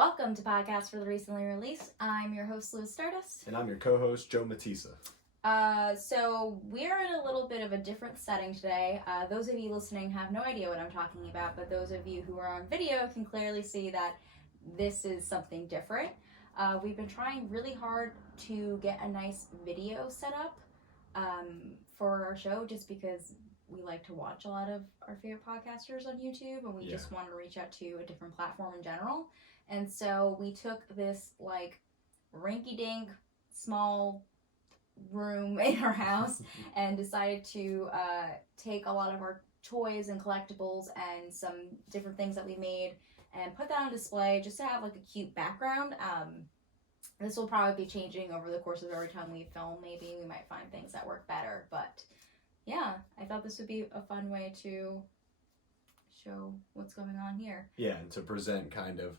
Welcome to Podcast for the Recently Released. I'm your host, Louis Stardust. And I'm your co-host, Joe Matissa. So we're in a little bit of a different setting today. Those of you listening have no idea what I'm talking about, but those of you who are on video can clearly see that this is something different. We've been trying really hard to get a nice video set up for our show, just because we like to watch a lot of our favorite podcasters on YouTube, and we just want to reach out to a different platform in general. And so we took this like rinky-dink small room in our house and decided to take a lot of our toys and collectibles and some different things that we made and put that on display just to have like a cute background. This will probably be changing over the course of every time we film. Maybe we might find things that work better, but yeah, I thought this would be a fun way to show what's going on here. Yeah, and to present kind of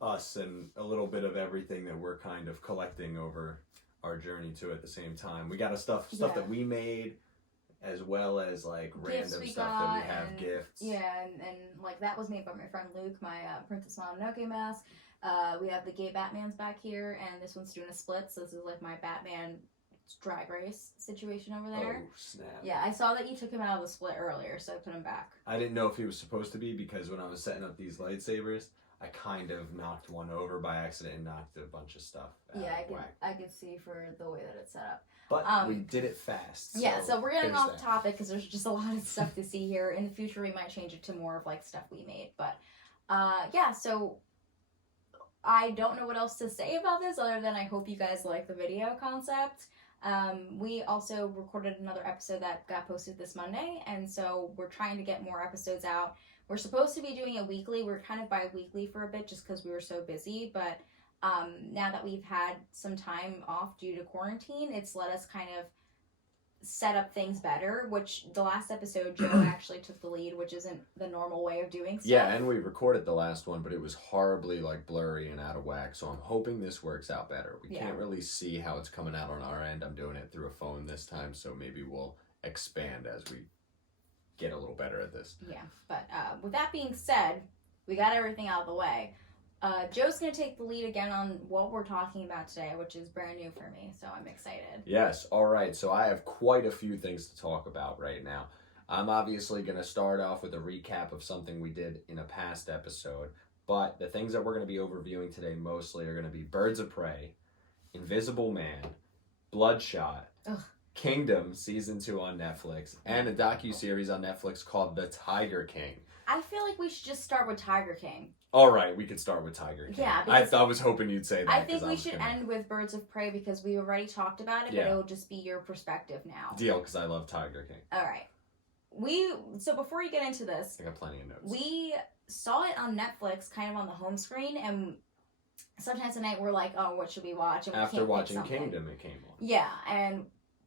us and a little bit of everything that we're kind of collecting over our journey to at the same time. We got stuff that we made, as well as like random stuff that we have, gifts. Yeah, and like that was made by my friend Luke, my Princess Mononoke mask. We have the gay Batmans back here, and this one's doing a split, so this is like my Batman drag race situation over there. Oh, snap. Yeah, I saw that you took him out of the split earlier, so I put him back. I didn't know if he was supposed to be, because when I was setting up these lightsabers, I kind of knocked one over by accident and knocked a bunch of stuff out of whack. I could see for the way that it's set up. But we did it fast. So we're getting off topic because there's just a lot of stuff to see here. In the future, we might change it to more of like stuff we made. But so I don't know what else to say about this other than I hope you guys like the video concept. We also recorded another episode that got posted this Monday, and so we're trying to get more episodes out. We're supposed to be doing it weekly. We're kind of bi-weekly for a bit just because we were so busy, but now that we've had some time off due to quarantine, it's let us kind of set up things better, which the last episode Joe actually took the lead, which isn't the normal way of doing stuff. Yeah, and we recorded the last one, but it was horribly like blurry and out of whack, so I'm hoping this works out better. We can't really see how it's coming out on our end. I'm doing it through a phone this time, so maybe we'll expand as we get a little better at this. Yeah, but with that being said, we got everything out of the way. Joe's going to take the lead again on what we're talking about today, which is brand new for me, so I'm excited. Yes, all right, so I have quite a few things to talk about right now. I'm obviously going to start off with a recap of something we did in a past episode, but the things that we're going to be overviewing today mostly are going to be Birds of Prey, Invisible Man, Bloodshot, Kingdom Season 2 on Netflix, and a docuseries on Netflix called The Tiger King. I feel like we should just start with Tiger King. All right, we could start with Tiger King. Yeah, I was hoping you'd say that. I think we should end with Birds of Prey because we already talked about it, but it'll just be your perspective now. Deal, because I love Tiger King. All right. So before you get into this, I got plenty of notes. We saw it on Netflix, kind of on the home screen, and sometimes at night we're like, oh, what should we watch? And after watching Kingdom, it came on. Yeah, and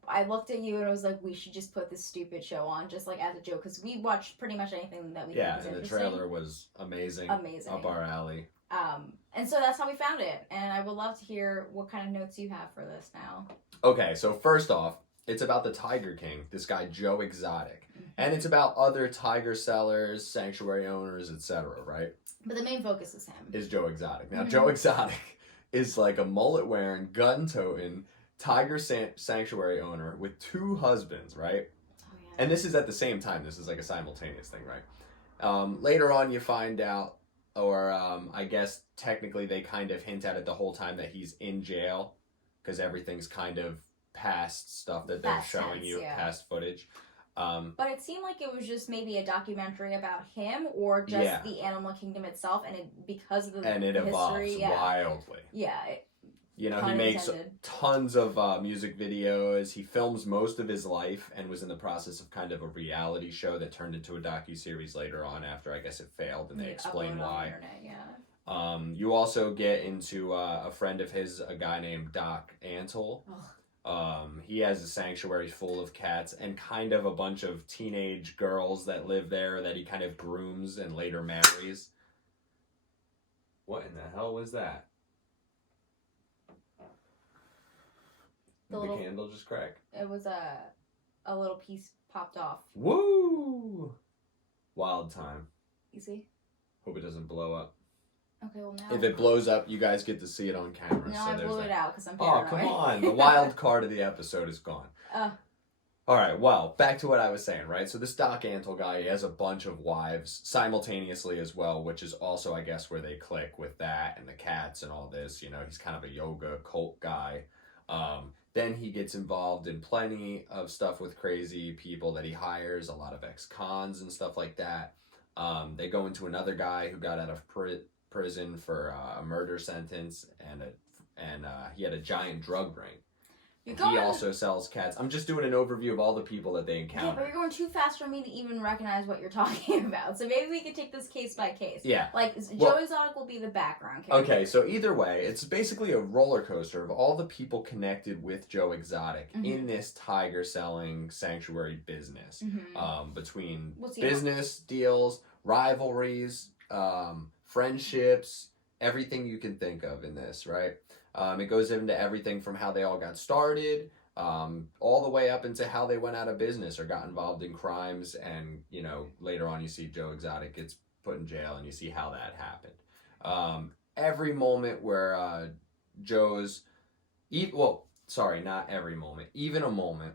I looked at you and I was like, we should just put this stupid show on, just like as a joke, because we watched pretty much anything that we think is and interesting. The trailer was amazing. Up our alley. And so that's how we found it, and I would love to hear what kind of notes you have for this now. Okay, so first off, it's about the Tiger King, this guy Joe Exotic, and it's about other tiger sellers, sanctuary owners, etc., right? But the main focus is him. Is Joe Exotic. Now, Joe Exotic is like a mullet-wearing, gun-toting tiger sanctuary owner with 2 husbands, right? Oh, yeah. And this is at the same time. This is like a simultaneous thing, right? Later on, you find out, or I guess technically they kind of hint at it the whole time that he's in jail because everything's kind of past stuff that they're showing you, past footage. But it seemed like it was just maybe a documentary about him or just the animal kingdom itself, and because of the history, evolves wildly. Yeah. He makes tons of music videos. He films most of his life and was in the process of kind of a reality show that turned into a docuseries later on after I guess it failed, and they explain why. You also get into a friend of his, a guy named Doc Antle. He has a sanctuary full of cats and kind of a bunch of teenage girls that live there that he kind of grooms and later marries. What in the hell was that? Did the candle just crack? It was a little piece popped off. Woo! Wild time. You see? Hope it doesn't blow up. Okay, well now. If it blows up, you guys get to see it on camera. No, so I there's blew that. it out because I'm Oh, paranoid. come on. The wild card of the episode is gone. All right, well, back to what I was saying, right? So this Doc Antle guy, he has a bunch of wives simultaneously as well, which is also, I guess, where they click with that and the cats and all this. You know, he's kind of a yoga cult guy. Then he gets involved in plenty of stuff with crazy people that he hires, a lot of ex-cons and stuff like that. They go into another guy who got out of prison for a murder sentence, and he had a giant drug ring. He also sells cats. I'm just doing an overview of all the people that they encounter. Yeah, but you're going too fast for me to even recognize what you're talking about. So maybe we could take this case by case. Yeah. Like, Joe Exotic will be the background character. Okay, so either way, it's basically a roller coaster of all the people connected with Joe Exotic in this tiger selling sanctuary business. Between business deals, rivalries, friendships, everything you can think of in this, right? It goes into everything from how they all got started, all the way up into how they went out of business or got involved in crimes. And, you know, later on you see Joe Exotic gets put in jail and you see how that happened. Every moment where not every moment, even a moment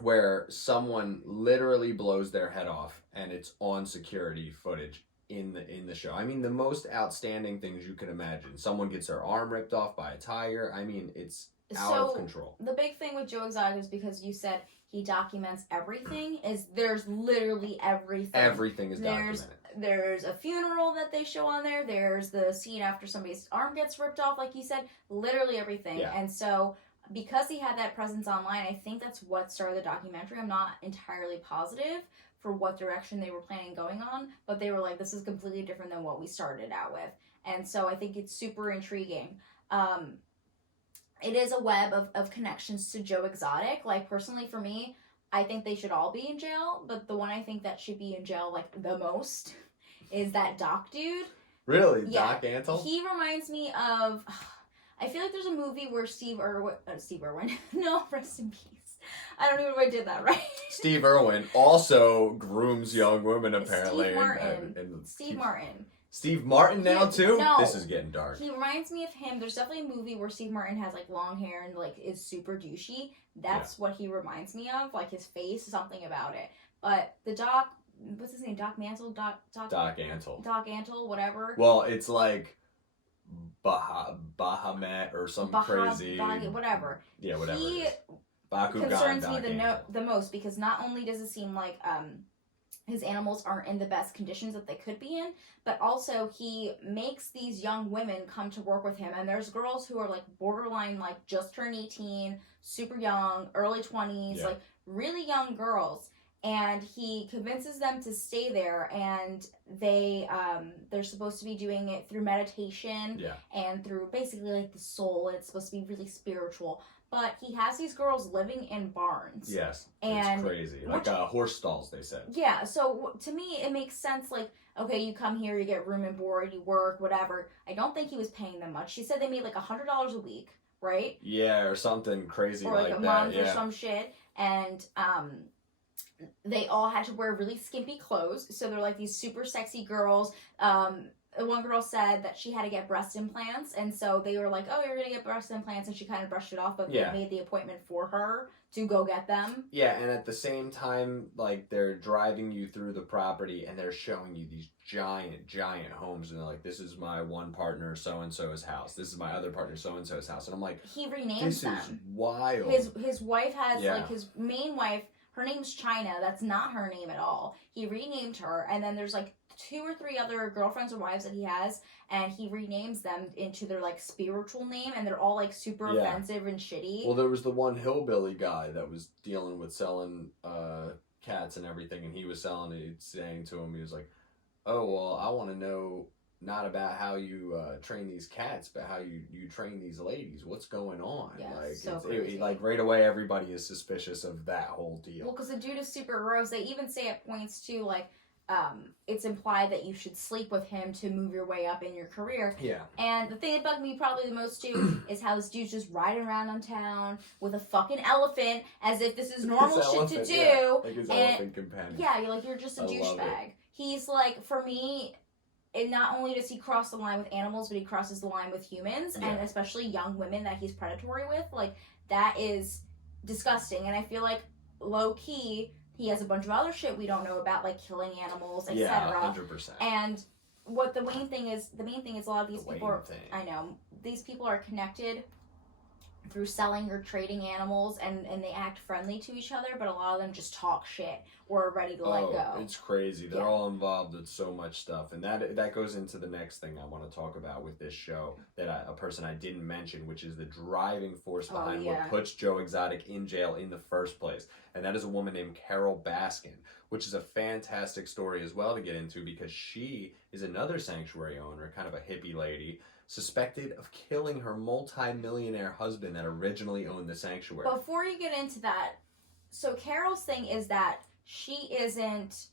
where someone literally blows their head off and it's on security footage in the show. I mean, the most outstanding things you can imagine. Someone gets their arm ripped off by a tiger. I mean, it's out of control. The big thing with Joe Exotic is because you said he documents everything, is there's literally everything. Everything is documented. There's a funeral that they show on there. There's the scene after somebody's arm gets ripped off, like you said. Literally everything. Yeah. And so, because he had that presence online, I think that's what started the documentary. I'm not entirely positive for what direction they were planning going on, but they were like, this is completely different than what we started out with. And so I think it's super intriguing. It is a web of connections to Joe Exotic. Like, personally for me, I think they should all be in jail, but the one I think that should be in jail, like, the most is that Doc dude. Really? Yeah. Doc Antle? He reminds me of, I feel like there's a movie where Steve Irwin, no, rest in peace. I don't even know if I did that right. Steve Irwin also grooms young women, apparently. Steve Martin. Steve Martin now, too? No. This is getting dark. He reminds me of him. There's definitely a movie where Steve Martin has, like, long hair and, like, is super douchey. That's what he reminds me of. Like, his face, something about it. But the Doc, what's his name? Doc Mantle? Doc Antle. Doc Antle, whatever. Well, it's like Bahamut or some crazy... whatever. Yeah, whatever He Bakugan, concerns me the most because not only does it seem like his animals aren't in the best conditions that they could be in, but also he makes these young women come to work with him. And there's girls who are like borderline, like just turned 18, super young, early 20s, like really young girls. And he convinces them to stay there, and they're supposed to be doing it through meditation and through basically like the soul. It's supposed to be really spiritual. But he has these girls living in barns. Yes, and it's crazy. Like horse stalls, they said. Yeah, so to me, it makes sense. Like, okay, you come here, you get room and board, you work, whatever. I don't think he was paying them much. She said they made like $100 a week, right? Yeah, or something crazy like that. Or like a month or some shit. And they all had to wear really skimpy clothes. So they're like these super sexy girls. One girl said that she had to get breast implants, and so they were like, oh, you're going to get breast implants, and she kind of brushed it off, but they made the appointment for her to go get them. Yeah, and at the same time, like, they're driving you through the property, and they're showing you these giant homes, and they're like, this is my one partner so-and-so's house. This is my other partner so-and-so's house. And I'm like, he renames them. This is wild. His wife has, like, his main wife, her name's China. That's not her name at all. He renamed her, and then there's, like, 2 or 3 other girlfriends or wives that he has, and he renames them into their, like, spiritual name, and they're all, like, super offensive and shitty. Well, there was the one hillbilly guy that was dealing with selling cats and everything, and he was saying to him, he was like, oh, well, I want to know not about how you train these cats, but how you train these ladies. What's going on? Yeah, like, so crazy. Like, right away, everybody is suspicious of that whole deal. Well, because the dude is super gross. They even say at points, too, like, it's implied that you should sleep with him to move your way up in your career. Yeah. And the thing that bugged me probably the most, too, is how this dude's just riding around on town with a fucking elephant as if this is normal shit to do. Yeah. Like his elephant companion. Yeah, you're just a douchebag. He's like, for me, and not only does he cross the line with animals, but he crosses the line with humans, and especially young women that he's predatory with. Like, that is disgusting. And I feel like, low-key, he has a bunch of other shit we don't know about, like killing animals, etc. Yeah, 100%. And what the main thing is a lot of these people are, I know, these people are connected through selling or trading animals, and they act friendly to each other, but a lot of them just talk shit or are ready to let go. It's crazy. They're all involved with so much stuff, and that goes into the next thing I want to talk about with this show, that a person I didn't mention, which is the driving force behind what puts Joe Exotic in jail in the first place, and that is a woman named Carol Baskin, which is a fantastic story as well to get into, because she is another sanctuary owner, kind of a hippie lady, suspected of killing her multi-millionaire husband that originally owned the sanctuary. Before you get into that, so Carol's thing is that she isn't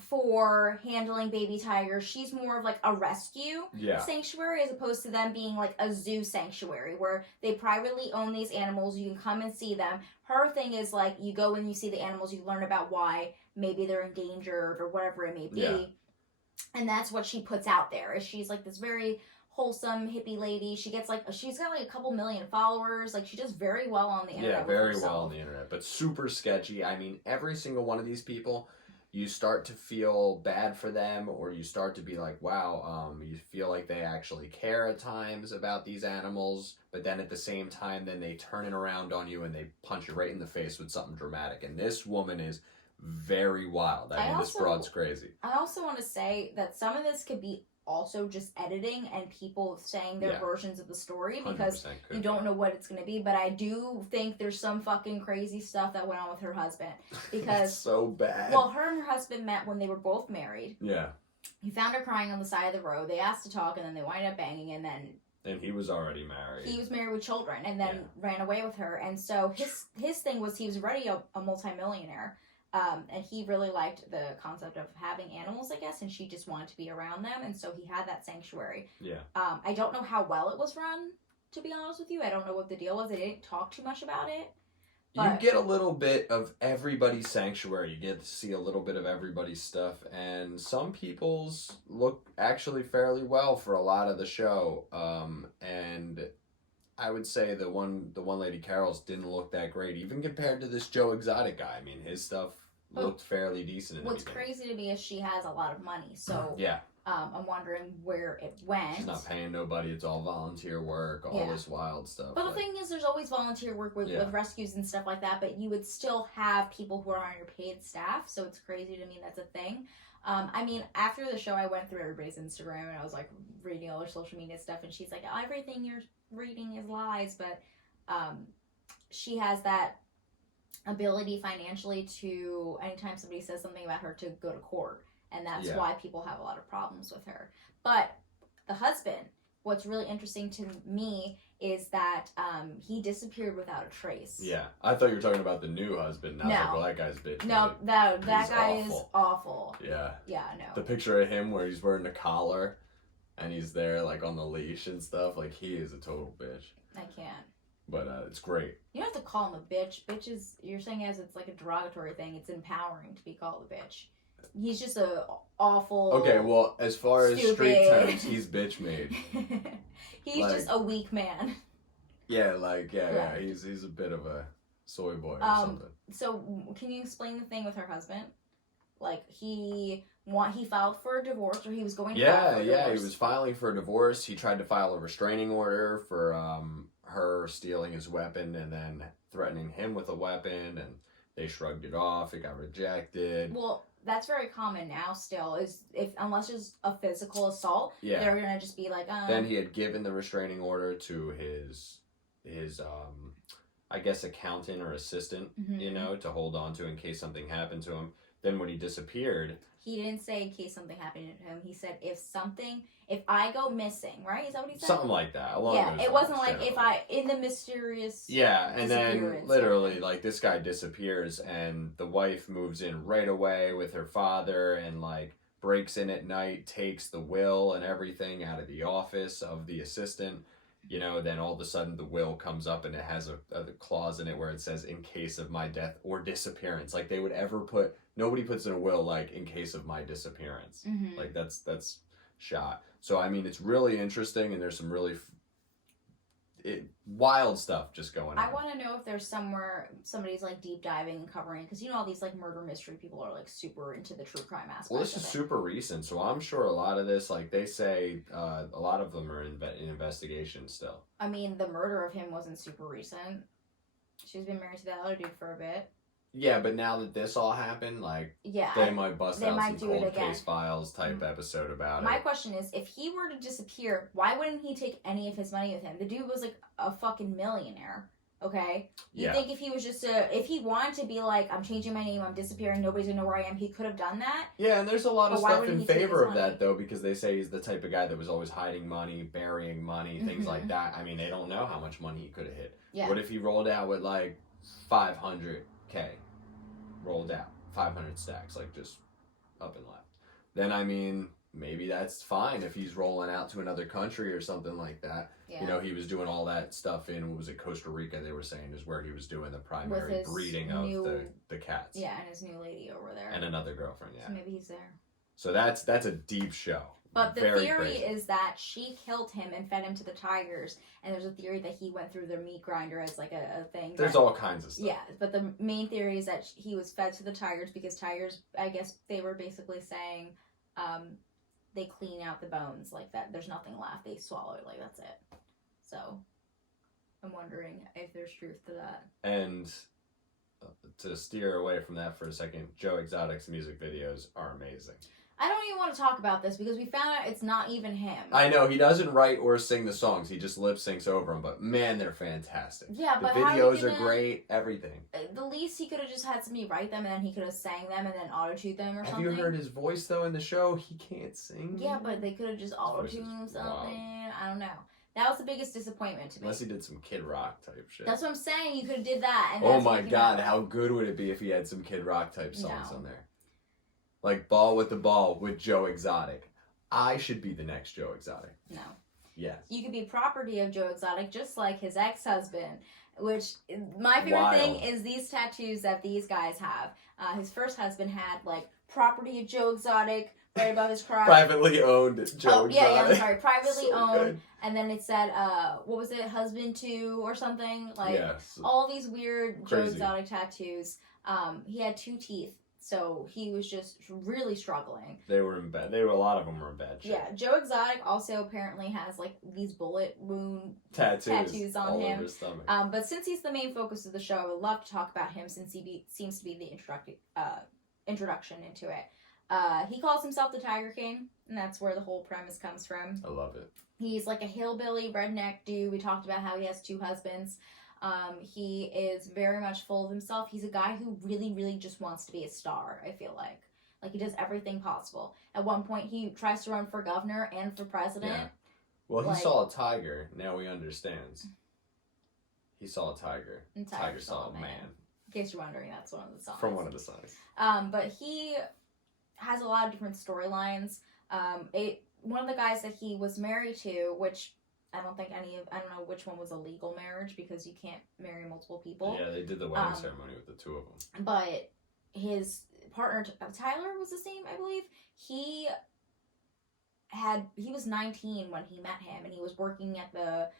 for handling baby tigers. She's more of like a rescue sanctuary, as opposed to them being like a zoo sanctuary where they privately own these animals. You can come and see them. Her thing is like, you go and you see the animals, you learn about why maybe they're endangered or whatever it may be. And that's what she puts out there. Is she's like this very wholesome hippie lady. She's got like a couple million followers. Like, she does very well on the internet. Yeah, very well on the internet, but super sketchy. I mean, every single one of these people, you start to feel bad for them, or you start to be like, wow, you feel like they actually care at times about these animals, but then at the same time, then they turn it around on you and they punch you right in the face with something dramatic. And this woman is very wild. I mean, this broad's crazy. I also want to say that some of this could be also just editing and people saying their versions of the story, because you don't know what it's going to be. But I do think there's some fucking crazy stuff that went on with her husband, because so bad. Well, her and her husband met when they were both married. Yeah. He found her crying on the side of the road. They asked to talk, and then they wind up banging, and he was already married. He was married with children, and then ran away with her. And so his thing was, he was already a multimillionaire. And he really liked the concept of having animals, I guess, and she just wanted to be around them, and so he had that sanctuary. Yeah. I don't know how well it was run, to be honest with you. I don't know what the deal was. They didn't talk too much about it. But you get a little bit of everybody's sanctuary. You get to see a little bit of everybody's stuff, and some people's look actually fairly well for a lot of the show. And I would say the one lady, Carol's, didn't look that great, even compared to this Joe Exotic guy. I mean, his stuff looked fairly decent. What's crazy to me is she has a lot of money, so I'm wondering where it went. She's not paying nobody. It's all volunteer work, all this wild stuff. But the thing is, there's always volunteer work with rescues and stuff like that, but you would still have people who are on your paid staff, so it's crazy to me that's a thing. I mean, after the show, I went through everybody's Instagram, and I was like reading all their social media stuff, and she's like, everything you're reading is lies, but she has that ability financially to, anytime somebody says something about her, to go to court, and that's why people have a lot of problems with her. But the husband, what's really interesting to me is that he disappeared without a trace. Yeah, I thought you were talking about the new husband. Now like, well, that guy's bitch. No, that guy is awful. Yeah. Yeah, no. The picture of him where he's wearing a collar and he's there like on the leash and stuff, like, he is a total bitch. I can't. But it's great. You don't have to call him a bitch. Bitch is, you're saying as it's like a derogatory thing. It's empowering to be called a bitch. He's just a awful. Okay, well, as far as street terms, he's bitch made. He's like, just a weak man. Yeah, he's a bit of a soy boy or something. So, can you explain the thing with her husband? Like, he filed for a divorce, or he was going to file for a divorce? He was filing for a divorce. He tried to file a restraining order for her stealing his weapon and then threatening him with a weapon, and they shrugged it off. It got rejected. Well, that's very common now still, is unless there's a physical assault, they're going to just be like, Then he had given the restraining order to his I guess accountant or assistant, to hold on to in case something happened to him. Then when he disappeared, he didn't say in case something happened to him. He said if I go missing, right? Is that what he said? Something like that. It wasn't like generally. In the mysterious. Yeah, and then literally, like, this guy disappears, and the wife moves in right away with her father, and like breaks in at night, takes the will and everything out of the office of the assistant. Then all of a sudden the will comes up and it has a clause in it where it says, in case of my death or disappearance. Like, they would ever nobody puts in a will, like, in case of my disappearance. Like, that's shot. So I mean, it's really interesting, and there's some really wild stuff just going on. I want to know if there's somewhere somebody's like deep diving and covering, because you know all these like murder mystery people are like super into the true crime aspect. Well, this is super recent, so I'm sure a lot of this, like they say, a lot of them are in investigation still. I mean, the murder of him wasn't super recent. She's been married to that other dude for a bit. Yeah, but now that this all happened, like, they might bust out some cold case files type episode about it. My question is, if he were to disappear, why wouldn't he take any of his money with him? The dude was like a fucking millionaire, okay? You think if he was just if he wanted to be like, I'm changing my name, I'm disappearing, nobody's gonna know where I am, he could have done that? Yeah, and there's a lot of stuff in favor of that, though, because they say he's the type of guy that was always hiding money, burying money, things like that. I mean, they don't know how much money he could have hit. Yeah. What if he rolled out with, like, 500K? Rolled out 500 stacks, like just up and left. Then I mean, maybe that's fine if he's rolling out to another country or something like that. Yeah. You know, he was doing all that stuff in, what was it, Costa Rica? They were saying is where he was doing the primary breeding of the cats. Yeah, and his new lady over there, and another girlfriend. Yeah, so maybe he's there. So that's a deep show. But the theory is that she killed him and fed him to the tigers, and there's a theory that he went through their meat grinder as like a thing. There's all kinds of stuff. Yeah, but the main theory is that he was fed to the tigers because tigers, I guess they were basically saying, they clean out the bones like that. There's nothing left. They swallow it, like that's it. So, I'm wondering if there's truth to that. And to steer away from that for a second, Joe Exotic's music videos are amazing. I don't even want to talk about this because we found out it's not even him. I know, he doesn't write or sing the songs. He just lip syncs over them, but man, they're fantastic. Yeah, but the videos are great, everything. The least he could have just had somebody write them and then he could have sang them and then auto-tuned them or something. Have you heard his voice though in the show? He can't sing. Yeah, but they could have just auto-tuned something. Wow. I don't know. That was the biggest disappointment to me. Unless he did some Kid Rock type shit. That's what I'm saying. You could have did that. And oh my god, how good would it be if he had some Kid Rock type songs on there? Like Ball with the Ball with Joe Exotic. I should be the next Joe Exotic. No. Yes. You could be property of Joe Exotic just like his ex-husband. Which, my favorite thing is these tattoos that these guys have. His first husband had, like, property of Joe Exotic right above his crotch. Privately owned Joe Exotic. Yeah, I'm sorry. Privately so owned. Good. And then it said, what was it? Husband to or something? Like, all these weird Joe Exotic tattoos. He had 2 teeth. So he was just really struggling. They were in bed. A lot of them were in bad shape. Yeah, Joe Exotic also apparently has like these bullet wound tattoos on him. Over his stomach. But since he's the main focus of the show, I would love to talk about him since he seems to be the introduction into it. He calls himself the Tiger King, and that's where the whole premise comes from. I love it. He's like a hillbilly redneck dude. We talked about how he has 2 husbands. He is very much full of himself. He's a guy who really, really just wants to be a star, I feel like. Like, he does everything possible. At one point, he tries to run for governor and for president. Yeah. Well, he saw a tiger. Now he understands. He saw a tiger. And tiger saw a man. In case you're wondering, that's one of the songs. From one of the songs. But he has a lot of different storylines. One of the guys that he was married to, which... I don't know which one was a legal marriage because you can't marry multiple people. Yeah, they did the wedding ceremony with the 2 of them. But his partner, Tyler was his name, I believe. He was 19 when he met him, and he was working at the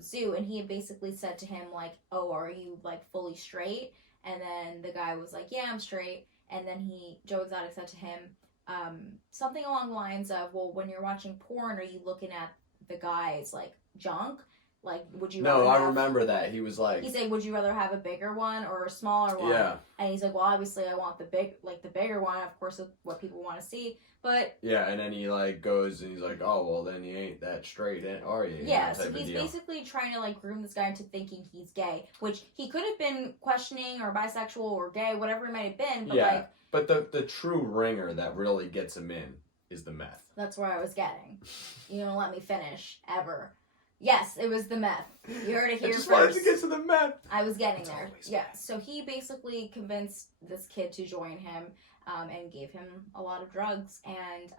zoo, and he had basically said to him, like, oh, are you, like, fully straight? And then the guy was like, yeah, I'm straight. And then Joe Exotic said to him something along the lines of, well, when you're watching porn, are you looking at the guy's like junk? Like, would you I remember that. He was like, he said, would you rather have a bigger one or a smaller one? Yeah. And he's like, well, obviously I want the bigger one, of course, it's what people want to see. But yeah, and then he like goes and he's like, oh, well, then you ain't that straight, are you? Yeah, so he's basically trying to like groom this guy into thinking he's gay, which he could have been questioning or bisexual or gay, whatever it might have been. But yeah, but the true ringer that really gets him in is the meth. That's where I was getting. You don't let me finish, ever. Yes, it was the meth. You heard it here first. I just wanted to get to the meth. I was getting there. Yeah, so he basically convinced this kid to join him and gave him a lot of drugs. And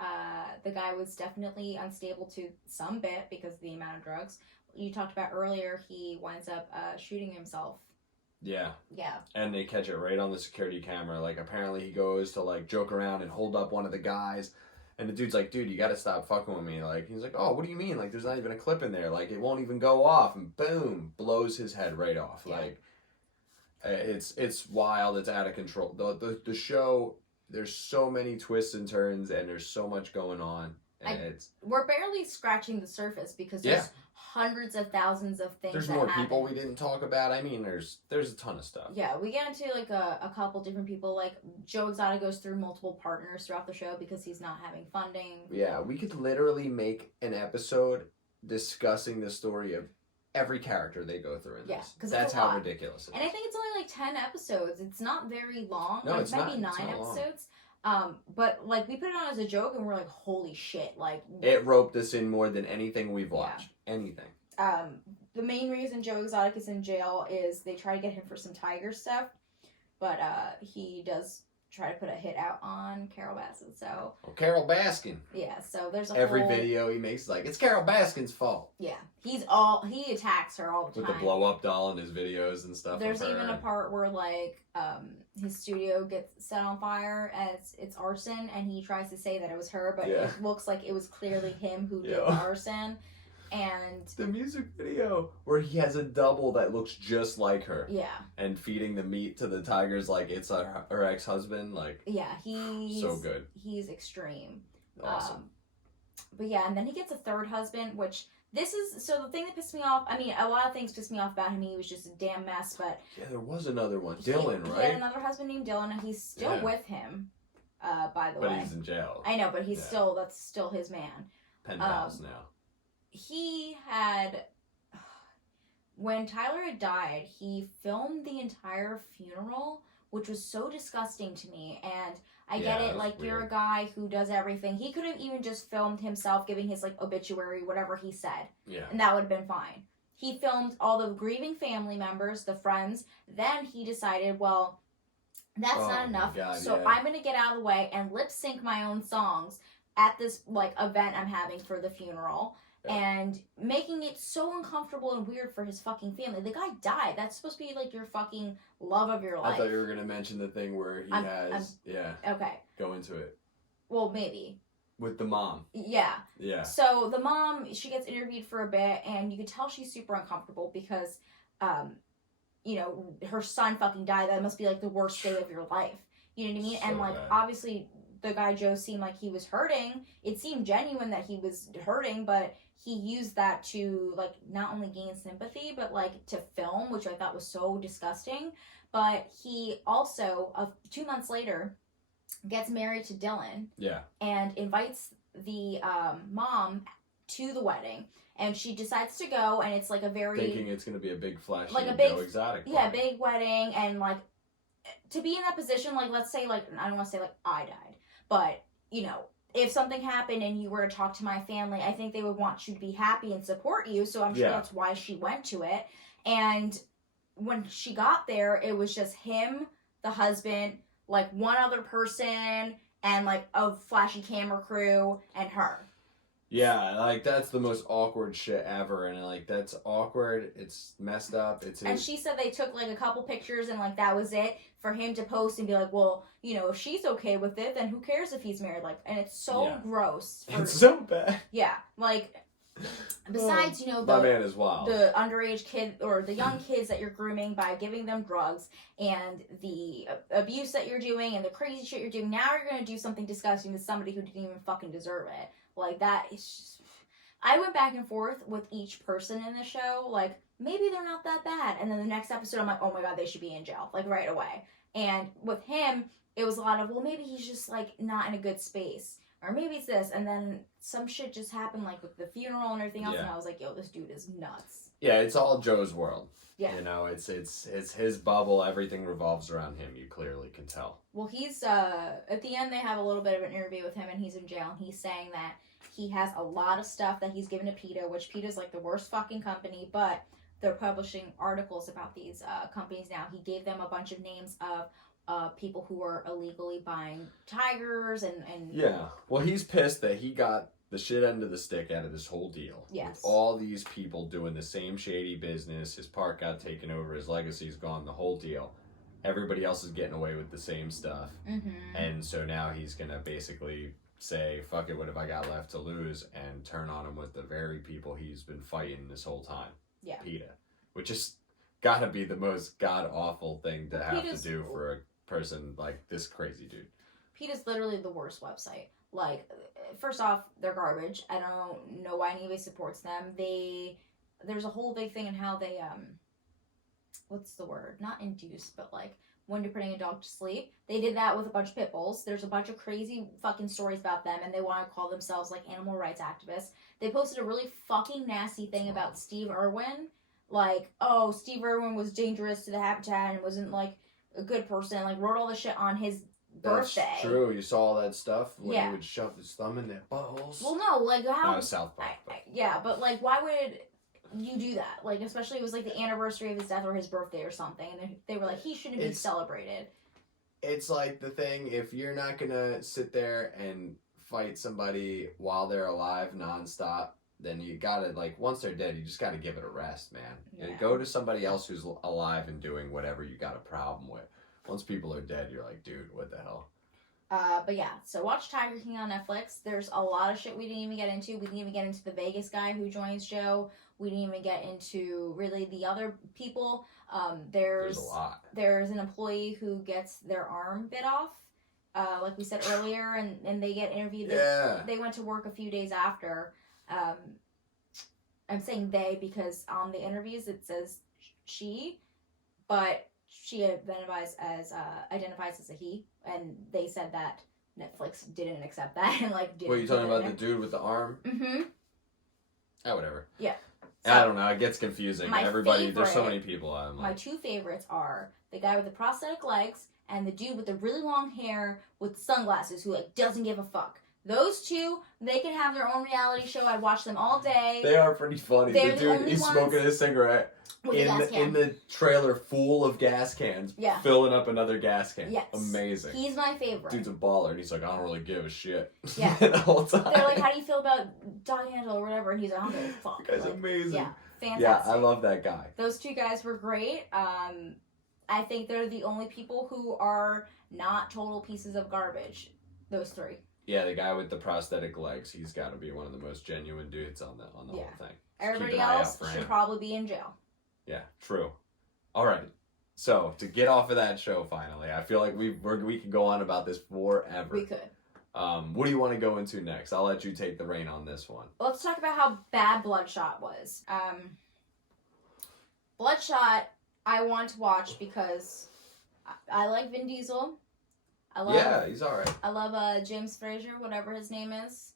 the guy was definitely unstable to some bit because of the amount of drugs. You talked about earlier, he winds up shooting himself. Yeah. Yeah. And they catch it right on the security camera. Like, apparently he goes to, like, joke around and hold up one of the guys. And the dude's like, dude, you gotta stop fucking with me. Like, he's like, oh, what do you mean? Like, there's not even a clip in there. Like, it won't even go off. And boom, blows his head right off. Yeah. Like, it's wild. It's out of control. The show, there's so many twists and turns, and there's so much going on. And we're barely scratching the surface because there's hundreds of thousands of things. There's more people we didn't talk about. I mean, there's a ton of stuff. Yeah, we get into like a couple different people. Like Joe Exotic goes through multiple partners throughout the show because he's not having funding. Yeah, we could literally make an episode discussing the story of every character they go through in this. Because that's how ridiculous it is. And I think it's only like 10 episodes. It's not very long. No, like, it's maybe not. 9 episodes. But like we put it on as a joke and we're like, holy shit, like it roped us in more than anything we've watched. Yeah. Anything. The main reason Joe Exotic is in jail is they try to get him for some tiger stuff, but he does try to put a hit out on Carol Baskin. So Carol Baskin. Yeah, so there's every video he makes is like, it's Carol Baskin's fault. Yeah, he attacks her all the time with the blow up doll in his videos and stuff. There's even a part where like his studio gets set on fire as it's arson, and he tries to say that it was her, but it looks like it was clearly him who did the arson. And the music video where he has a double that looks just like her. Yeah. And feeding the meat to the tigers like it's her ex-husband. Like, yeah, he's so good. He's extreme. Awesome. But yeah, and then he gets a third husband, which this is, so the thing that pissed me off, I mean, a lot of things pissed me off about him. He was just a damn mess, but... Yeah, there was another one. Dylan, right? He had another husband named Dylan, and he's still with him, by the way. But he's in jail. I know, but he's that's still his man. Pen pals now. He had, when Tyler had died, he filmed the entire funeral, which was so disgusting to me. And I get it, like, weird. You're a guy who does everything. He could have even just filmed himself giving his, like, obituary, whatever he said. Yeah. And that would have been fine. He filmed all the grieving family members, the friends. Then he decided, well, that's not enough. So I'm going to get out of the way and lip sync my own songs at this, like, event I'm having for the funeral. Yeah. And making it so uncomfortable and weird for his fucking family. The guy died. That's supposed to be, like, your fucking love of your life. I thought you were going to mention the thing where he Okay. Go into it. Well, maybe. With the mom. Yeah. Yeah. So, the mom, she gets interviewed for a bit, and you can tell she's super uncomfortable because, you know, her son fucking died. That must be, like, the worst day of your life. You know what I mean? So and, like, obviously, the guy Joe seemed like he was hurting. It seemed genuine that he was hurting, but... he used that to, like, not only gain sympathy, but, like, to film, which I thought was so disgusting. But he also, 2 months later, gets married to Dylan. Yeah. And invites the mom to the wedding. And she decides to go, and it's, like, a very... thinking it's going to be a big flashy like a big, Joe Exotic party. Yeah, big wedding, and, like, to be in that position, like, let's say, like, I don't want to say, like, I died, but, you know... if something happened and you were to talk to my family, I think they would want you to be happy and support you. So I'm sure that's why she went to it. And when she got there, it was just him, the husband, like one other person, and like a flashy camera crew, and her. Yeah, like that's the most awkward shit ever, and like that's awkward. It's messed up. And she said they took like a couple pictures, and like that was it for him to post and be like, well, you know, if she's okay with it, then who cares if he's married? Like, and it's so gross. It's so bad. Yeah, like besides, you know, my man is wild. The underage kid or the young kids that you're grooming by giving them drugs, and the abuse that you're doing, and the crazy shit you're doing. Now you're gonna do something disgusting to somebody who didn't even fucking deserve it. Like, that is just... I went back and forth with each person in the show. Like, maybe they're not that bad. And then the next episode, I'm like, oh my god, they should be in jail. Like, right away. And with him, it was a lot of, well, maybe he's just, like, not in a good space. Or maybe it's this. And then some shit just happened, like, with the funeral and everything else. Yeah. And I was like, yo, this dude is nuts. Yeah, it's all Joe's world. Yeah. You know, it's his bubble. Everything revolves around him. You clearly can tell. Well, he's, at the end, they have a little bit of an interview with him, and he's in jail, and he's saying that he has a lot of stuff that he's given to PETA, which PETA's, like, the worst fucking company, but they're publishing articles about these companies now. He gave them a bunch of names of people who are illegally buying tigers, and... Yeah. Well, he's pissed that he got the shit end of the stick out of this whole deal. Yes. With all these people doing the same shady business. His park got taken over. His legacy's gone. The whole deal. Everybody else is getting away with the same stuff. Mm-hmm. And so now he's going to basically say, fuck it, what have I got left to lose, and turn on him with the very people he's been fighting this whole time. Yeah. PETA. Which is gotta be the most god-awful thing to have PETA's, to do for a person like this crazy dude. PETA's literally the worst website. Like, first off, they're garbage. I don't know why anybody supports them. There's a whole big thing in how they, what's the word? Not induce, but like, when you're putting a dog to sleep. They did that with a bunch of pit bulls. There's a bunch of crazy fucking stories about them, and they want to call themselves, like, animal rights activists. They posted a really fucking nasty thing about Steve Irwin. Like, oh, Steve Irwin was dangerous to the habitat and wasn't, like, a good person. Like, wrote all the shit on his birthday. That's true. You saw all that stuff when he would shove his thumb in their buttholes. Well, no, like, how... South Park. Yeah, but, like, why would you do that? Like, especially it was, like, the anniversary of his death or his birthday or something, and they were like, he shouldn't be celebrated. It's like the thing, if you're not gonna sit there and fight somebody while they're alive nonstop, then you gotta, like, once they're dead, you just gotta give it a rest, man. Yeah. Go to somebody else who's alive and doing whatever you got a problem with. Once people are dead, you're like, dude, what the hell? But yeah, so watch Tiger King on Netflix. There's a lot of shit we didn't even get into. We didn't even get into the Vegas guy who joins Joe. We didn't even get into really the other people. There's a lot. There's an employee who gets their arm bit off, like we said earlier, and they get interviewed. Yeah. They went to work a few days after. I'm saying they because on the interviews it says she, but she identifies as a he, and they said that Netflix didn't accept that and like didn't. What, you talking about the dude with the arm? Mm-hmm. Ah, whatever. Yeah. So, I don't know. It gets confusing. Everybody, there's so many people. My two favorites are the guy with the prosthetic legs and the dude with the really long hair with sunglasses who like doesn't give a fuck. Those two, they can have their own reality show. I'd watch them all day. They are pretty funny. They're the dude, he's smoking a cigarette in the trailer full of gas cans, filling up another gas can. Yes. Amazing. He's my favorite. Dude's a baller, and he's like, I don't really give a shit. Yeah. The whole time. They're like, how do you feel about dog handle or whatever? And he's like, I don't give a fuck. That guy's amazing. Yeah, fantastic. Yeah, I love that guy. Those two guys were great. I think they're the only people who are not total pieces of garbage. Those three. Yeah, the guy with the prosthetic legs, he's got to be one of the most genuine dudes on the whole thing. Everybody else should probably be in jail. Yeah, true. All right. So, to get off of that show finally, I feel like we can go on about this forever. We could. What do you want to go into next? I'll let you take the reign on this one. Let's talk about how bad Bloodshot was. Bloodshot, I want to watch because I like Vin Diesel. He's all right. I love James Fraser, whatever his name is.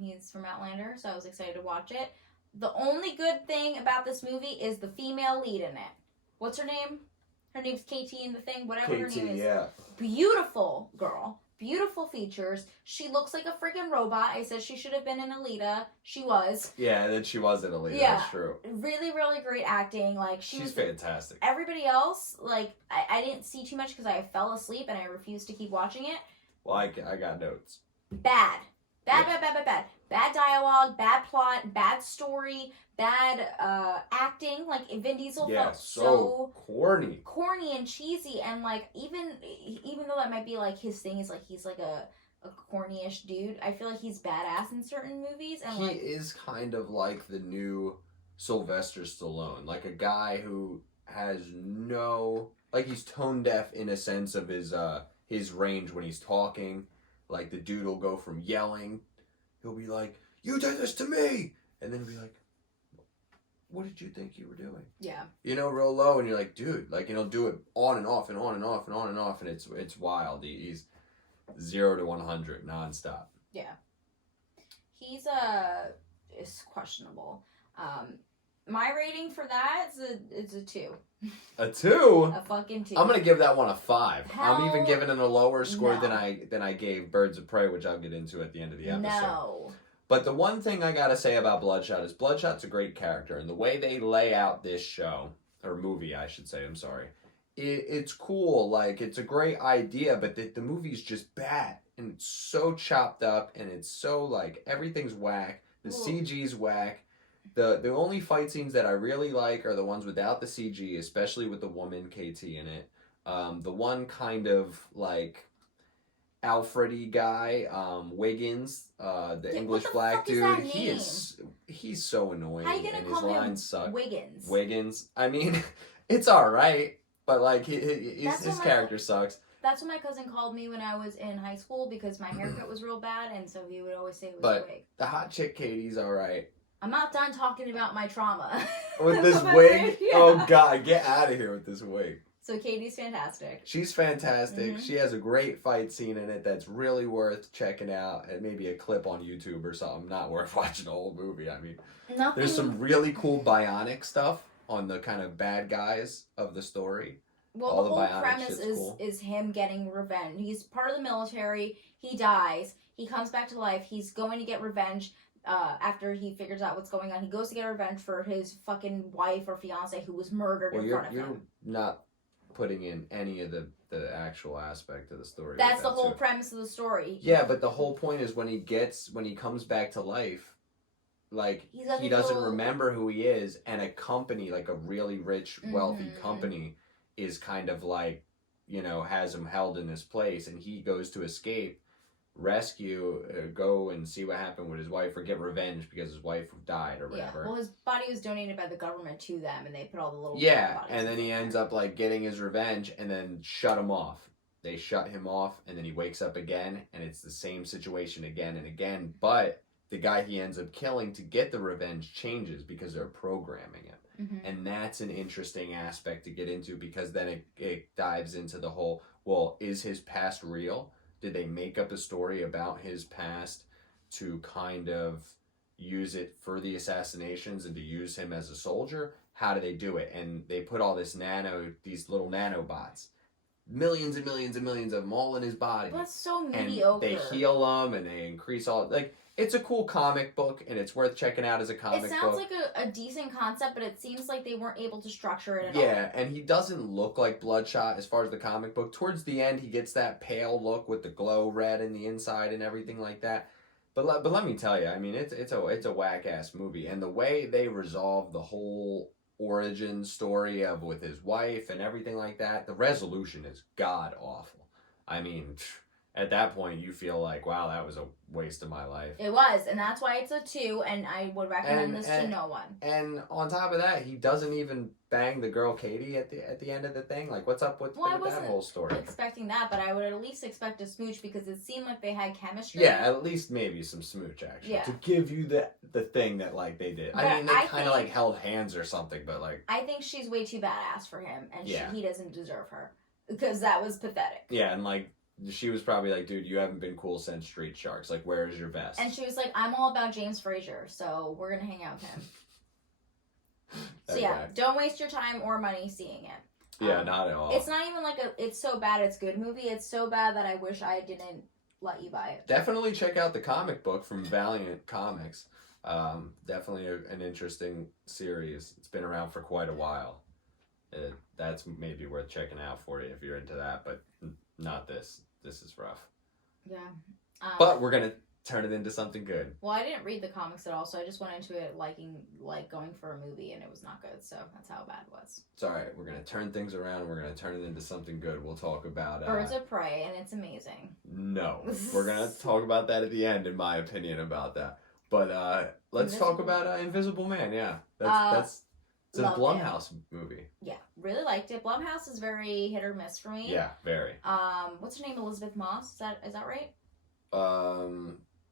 He's from Outlander, so I was excited to watch it. The only good thing about this movie is the female lead in it. What's her name? Her name's Katie in the thing, whatever her name is. Yeah. Beautiful girl. Beautiful features. She looks like a freaking robot. I said she should have been in Alita. She was. Yeah, and then she was in Alita. Yeah. That's true. Really, really great acting. Like she's fantastic. Everybody else, like, I didn't see too much because I fell asleep and I refused to keep watching it. Well, I got notes. Bad. Bad dialogue, bad plot, bad story, bad acting. Like Vin Diesel felt so corny and cheesy, and like even though that might be like his thing, is like he's like a corny-ish dude. I feel like he's badass in certain movies, and he is kind of like the new Sylvester Stallone, like a guy who has no, like, he's tone deaf in a sense of his range when he's talking. Like, the dude will go from yelling, he'll be like, you did this to me! And then he'll be like, what did you think you were doing? Yeah. You know, real low, and you're like, dude, like, and he'll do it on and off and on and off and on and off, and it's wild. He's 0 to 100 nonstop. Yeah. He's is questionable. My rating for that is a 2. A 2? A fucking 2. I'm gonna give that one a 5. Hell I'm even giving it a lower score than I gave Birds of Prey, which I'll get into at the end of the episode. No. But the one thing I gotta say about Bloodshot is Bloodshot's a great character, and the way they lay out this show, or movie I should say, I'm sorry, it's cool. Like, it's a great idea, but the movie's just bad, and it's so chopped up, and it's so, like, everything's whack. The CG's whack. The only fight scenes that I really like are the ones without the CG, especially with the woman KT in it. The one kind of, like, Alfred-y guy, Wiggins, the English black dude. That He's so annoying. How you gonna and call his him lines suck. Wiggins? Wiggins. I mean, it's all right, but like his character sucks. That's what my cousin called me when I was in high school because my haircut was real bad, and so he would always say it was a wig. The hot chick Katie's all right. I'm not done talking about my trauma. With this wig? Yeah. Oh God, get out of here with this wig. So Katie's fantastic. She's fantastic. She has a great fight scene in it that's really worth checking out, and maybe a clip on YouTube or something. Not worth watching the whole movie. I mean, there's some really cool bionic stuff on the kind of bad guys of the story. Well, the whole premise is him getting revenge. He's part of the military. He dies. He comes back to life. He's going to get revenge after he figures out what's going on. He goes to get revenge for his fucking wife or fiance who was murdered in front of him. You're not putting in any of the actual aspect of the story. That's the whole premise of the story. Yeah, but the whole point is when he comes back to life, like he doesn't remember who he is, and a company, like a really rich, wealthy company, is kind of like, has him held in this place, and he goes to escape, rescue, go and see what happened with his wife, or get revenge because his wife died or whatever. Yeah. Well, his body was donated by the government to them, and they put all the little and then he ends up like getting his revenge, and then shut him off. They shut him off, and then he wakes up again, and it's the same situation again and again. But the guy he ends up killing to get the revenge changes because they're programming him. And that's an interesting aspect to get into, because then it dives into the whole, well, is his past real? Did they make up a story about his past to kind of use it for the assassinations and to use him as a soldier? How do they do it? And they put all these little nanobots, millions and millions and millions of them all in his body. That's so mediocre. And they heal them and they increase all, like, it's a cool comic book, and it's worth checking out as a comic book. It sounds like a decent concept, but it seems like they weren't able to structure it at all. Yeah, and he doesn't look like Bloodshot as far as the comic book. Towards the end, he gets that pale look with the glow red in the inside and everything like that. But let me tell you, I mean, it's a whack-ass movie. And the way they resolve the whole origin story with his wife and everything like that, the resolution is god-awful. I mean, at that point, you feel like, wow, that was a waste of my life. It was, and that's why it's a 2, and I would recommend this to no one. And on top of that, he doesn't even bang the girl Katie at the end of the thing. Like, what's up with that whole story? I wasn't expecting that, but I would at least expect a smooch, because it seemed like they had chemistry. Yeah, at least maybe some smooch action. Yeah. To give you the thing that, like, they did. But I mean, they kind of, like, held hands or something, but, like... I think she's way too badass for him, and he doesn't deserve her, because that was pathetic. Yeah, and, like... She was probably like, dude, you haven't been cool since Street Sharks. Like, where is your vest? And she was like, I'm all about James Frazier, so we're going to hang out with him. So, yeah, don't waste your time or money seeing it. Yeah, not at all. It's not even like it's so bad it's good movie. It's so bad that I wish I didn't let you buy it. Definitely check out the comic book from Valiant Comics. Definitely an interesting series. It's been around for quite a while. That's maybe worth checking out for you if you're into that, but not this. This is rough. Yeah. But we're going to turn it into something good. Well, I didn't read the comics at all, so I just went into it going for a movie, and it was not good, so that's how bad it was. It's alright. We're going to turn things around, and we're going to turn it into something good. We'll talk about... Birds of Prey, and it's amazing. No. We're going to talk about that at the end, in my opinion, about that. But let's talk about Invisible Man, yeah. It's a Blumhouse movie. Yeah, really liked it. Blumhouse is very hit or miss for me. Yeah, very. What's her name? Elizabeth Moss? Is that right?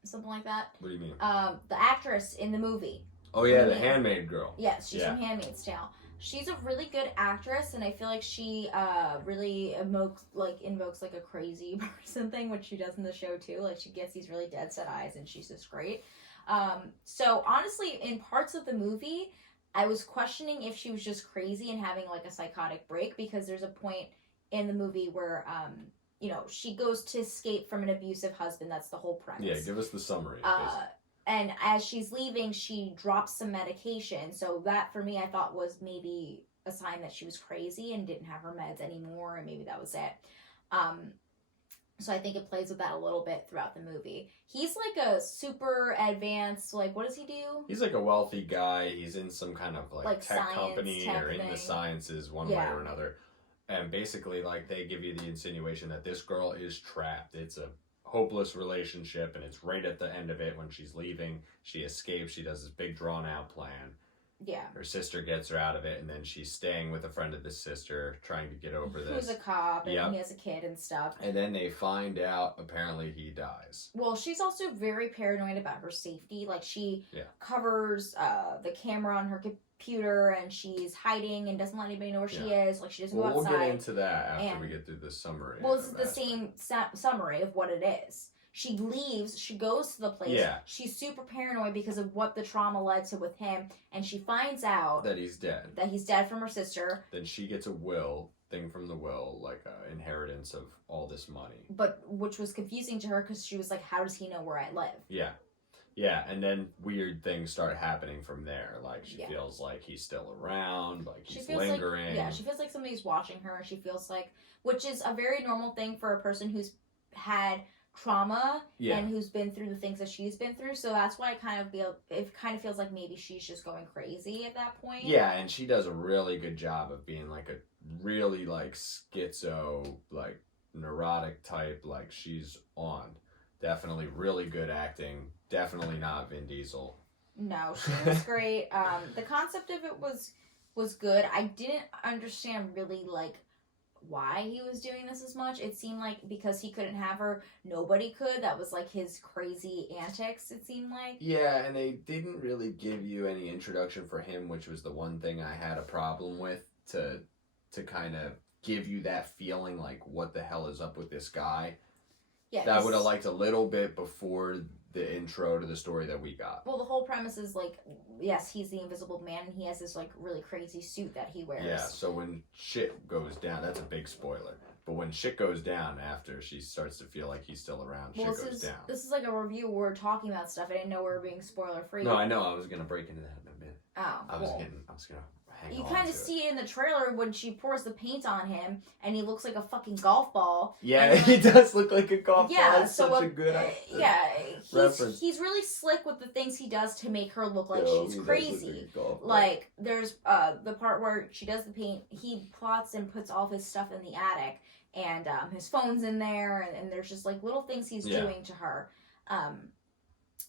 Something like that. What do you mean? The actress in the movie. Oh yeah, the Handmaid girl. Yes, she's from Handmaid's Tale. She's a really good actress, and I feel like she really invokes like a crazy person thing, which she does in the show too. Like, she gets these really dead set eyes, and she's just great. So honestly, in parts of the movie, I was questioning if she was just crazy and having like a psychotic break, because there's a point in the movie where, she goes to escape from an abusive husband. That's the whole premise. Yeah, give us the summary. And as she's leaving, she drops some medication. So that, for me, I thought was maybe a sign that she was crazy and didn't have her meds anymore, and maybe that was it. So I think it plays with that a little bit throughout the movie. He's like a super advanced, like, what does he do? He's like a wealthy guy. He's in some kind of like tech company or in the sciences one way or another. And basically, like, they give you the insinuation that this girl is trapped. It's a hopeless relationship, and it's right at the end of it when she's leaving. She escapes. She does this big drawn-out plan. Yeah. Her sister gets her out of it, and then she's staying with a friend of the sister, trying to get over this. Who's a cop, and he has a kid and stuff. And then they find out, apparently, he dies. Well, she's also very paranoid about her safety. Like, she covers the camera on her computer, and she's hiding and doesn't let anybody know where she is. Like, she doesn't go outside. We'll get into that after we get through the summary. Well, this is the same summary of what it is. She leaves, she goes to the place. Yeah. She's super paranoid because of what the trauma led to with him, and she finds out that he's dead. That he's dead from her sister. Then she gets a thing from the will, like inheritance of all this money. But which was confusing to her because she was like, how does he know where I live? Yeah. Yeah, and then weird things start happening from there. Like, she feels like he's still around, like he's lingering. Like, she feels like somebody's watching her, and she feels like, which is a very normal thing for a person who's had trauma and who's been through the things that she's been through. So that's why it kind of feels like maybe she's just going crazy at that point. Yeah, and she does a really good job of being like a really like schizo, like neurotic type. Like, she's on. Definitely really good acting. Definitely not Vin Diesel. No, she was great. The concept of it was good. I didn't understand really like why he was doing this as much. It seemed like because he couldn't have her, nobody could. That was like his crazy antics, it seemed like. Yeah, and they didn't really give you any introduction for him, which was the one thing I had a problem with, to kind of give you that feeling like, what the hell is up with this guy? Yeah, that I would have liked a little bit before the intro to the story that we got. Well, the whole premise is like, yes, he's the Invisible Man, and he has this like really crazy suit that he wears. Yeah, so when shit goes down, that's a big spoiler. But when shit goes down after she starts to feel like he's still around, shit goes down. This is like a review where we're talking about stuff. I didn't know we were being spoiler free. No, I know. I was gonna break into that in a minute. Oh, I was gonna. You kind of see it in the trailer when she pours the paint on him, and he looks like a fucking golf ball. Yeah, he does look like a golf ball. That's such a good he's really slick with the things he does to make her look like she's crazy. Like, there's the part where she does the paint, he plots and puts all of his stuff in the attic, and his phone's in there, and there's just like little things he's doing to her.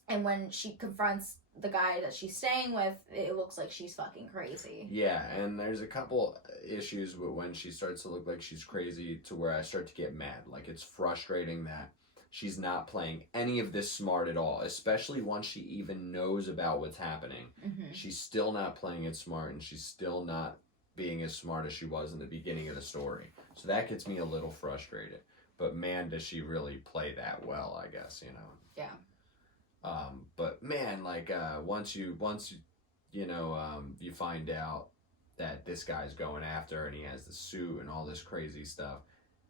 And when she confronts the guy that she's staying with, it looks like she's fucking crazy. Yeah, and there's a couple issues with when she starts to look like she's crazy, to where I start to get mad. Like, it's frustrating that she's not playing any of this smart at all, especially once she even knows about what's happening. Mm-hmm. She's still not playing it smart, and she's still not being as smart as she was in the beginning of the story. So that gets me a little frustrated. But man, does she really play that well, I guess, you know? Yeah. But man, like, once you find out that this guy's going after her and he has the suit and all this crazy stuff,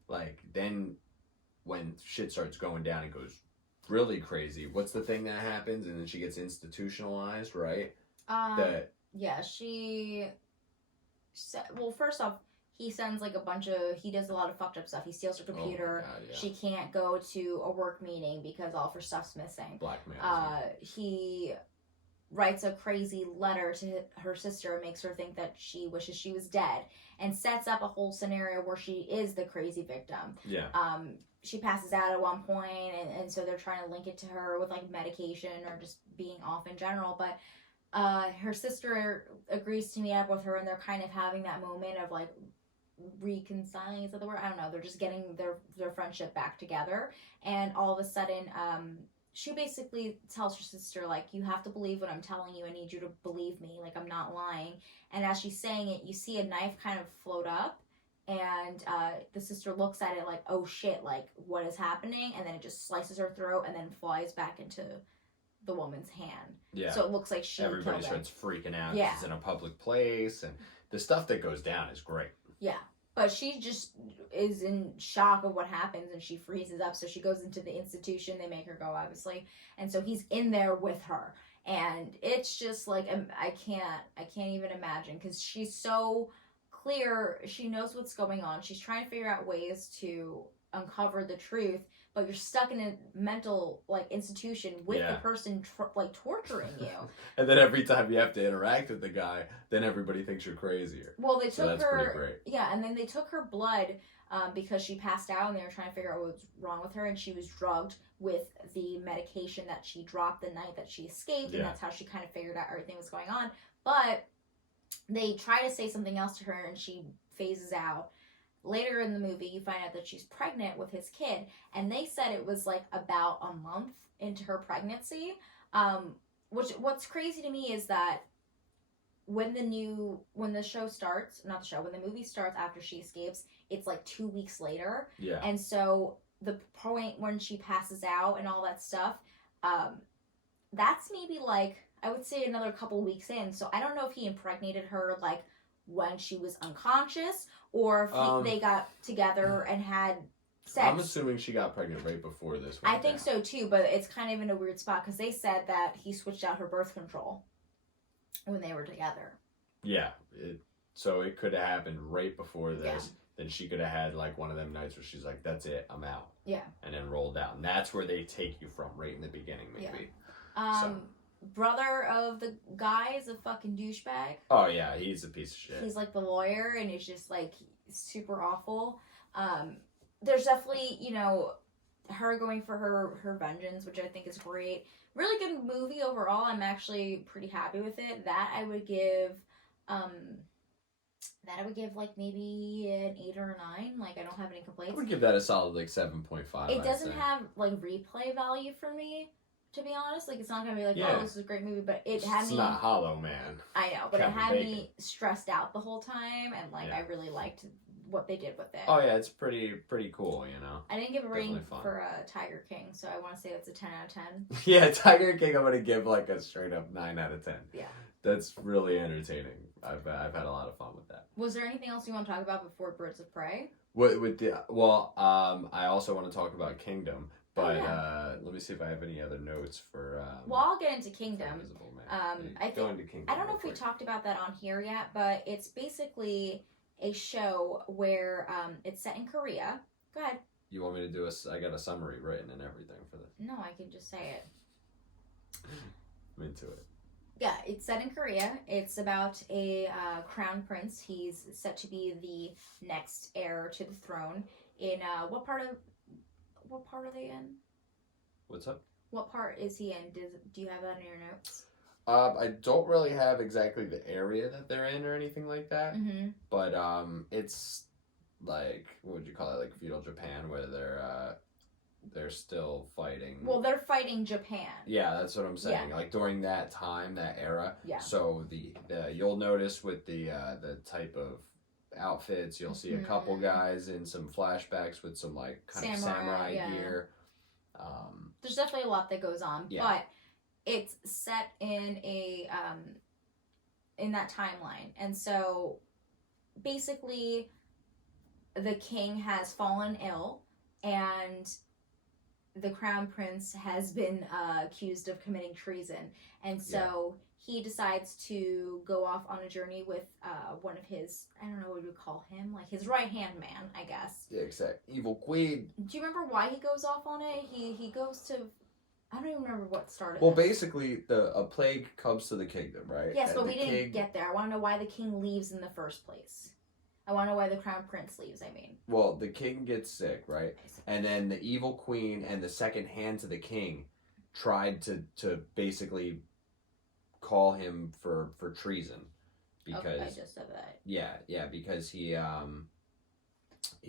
like, then when shit starts going down, it goes really crazy. What's the thing that happens? And then she gets institutionalized, right? Yeah, well, first off, he sends like he does a lot of fucked up stuff. He steals her computer. Oh my God, yeah. She can't go to a work meeting because all of her stuff's missing. Blackmail. He writes a crazy letter to her sister and makes her think that she wishes she was dead, and sets up a whole scenario where she is the crazy victim. Yeah. She passes out at one point, and so they're trying to link it to her with like medication or just being off in general, but her sister agrees to meet up with her, and they're kind of having that moment of like reconciling, is that the word? I don't know. They're just getting their friendship back together, and all of a sudden, she basically tells her sister, like, you have to believe what I'm telling you. I need you to believe me. Like, I'm not lying. And as she's saying it, you see a knife kind of float up, and the sister looks at it like, oh shit, like, what is happening? And then it just slices her throat and then flies back into the woman's hand. Yeah. So it looks like everybody starts freaking out. Yeah. She's in a public place, and the stuff that goes down is great. Yeah. But she just is in shock of what happens, and she freezes up. So she goes into the institution. They make her go, obviously. And so he's in there with her. And it's just like, I can't even imagine, because she's so clear. She knows what's going on. She's trying to figure out ways to uncover the truth, but you're stuck in a mental like institution with the person like torturing you. And then every time you have to interact with the guy, then everybody thinks you're crazier. Well, they took that's her. Pretty great. Yeah, and then they took her blood because she passed out, and they were trying to figure out what was wrong with her, and she was drugged with the medication that she dropped the night that she escaped, and that's how she kind of figured out everything was going on. But they try to say something else to her, and she phases out. Later in the movie, you find out that she's pregnant with his kid, and they said it was like about a month into her pregnancy. What's crazy to me is that when the show starts, not the show, when the movie starts after she escapes, it's like 2 weeks later. Yeah. And so the point when she passes out and all that stuff, that's maybe like, I would say another couple weeks in. So I don't know if he impregnated her like when she was unconscious, or if they got together and had sex. I'm assuming she got pregnant right before this one. I think so too, but it's kind of in a weird spot because they said that he switched out her birth control when they were together. Yeah, so it could have happened right before this. Yeah. Then she could have had like one of them nights where she's like, "That's it, I'm out." Yeah. And then rolled out, and that's where they take you from, right in the beginning, maybe. Yeah. Brother of the guy is a fucking douchebag. Oh yeah, he's a piece of shit. He's like the lawyer, and he's just like super awful. There's definitely, you know, her going for her vengeance, which I think is great. Really good movie overall. I'm actually pretty happy with it. That I would give like maybe an 8 or a 9. Like, I don't have any complaints. I would give that a solid like 7.5. It doesn't have like replay value for me, to be honest. Like, it's not gonna be like, oh, this is a great movie, but it had me. It's not Hollow Man. I know, but Kevin it had Bacon. me stressed out the whole time, and like I really liked what they did with it. Oh yeah, it's pretty cool, you know. I didn't give a rating for Tiger King, so I want to say that's a 10 out of 10. Yeah, Tiger King, I'm gonna give like a straight up 9 out of 10. Yeah, that's really entertaining. I've had a lot of fun with that. Was there anything else you want to talk about before Birds of Prey? I also want to talk about Kingdom, but let me see if I have any other notes for. Well, I'll get into Kingdom. I go into Kingdom. I don't know if we talked about that on here yet, but it's basically a show where it's set in Korea. Go ahead. You want me to do I got a summary written and everything for this. No, I can just say it. I'm into it. Yeah, it's set in Korea. It's about a crown prince. He's set to be the next heir to the throne. In what part are they in? What's up? What part is he in? Do you have that in your notes? I don't really have exactly the area that they're in or anything like that. Mm-hmm. But it's like, what would you call it? Like feudal Japan, where they're still fighting. Well, they're fighting Japan. Yeah, that's what I'm saying. Yeah. Like during that time, that era. Yeah. So the you'll notice with the type of outfits, you'll see a couple guys in some flashbacks with some like kind of samurai gear. There's definitely a lot that goes on, but it's set in a in that timeline, and so basically, the king has fallen ill, and the crown prince has been accused of committing treason, and so he decides to go off on a journey with one of his, I don't know what we would call him, like his right-hand man, I guess. Yeah, exactly. Evil queen. Do you remember why he goes off on it? He goes to, I don't even remember what started Well, this. basically, a plague comes to the kingdom, right? Yes, and but we didn't get there. I want to know why the king leaves in the first place. I want to know why the crown prince leaves, I mean. Well, the king gets sick, right? And then the evil queen and the second hand to the king tried to basically call him for treason, because I just said that. Yeah, because he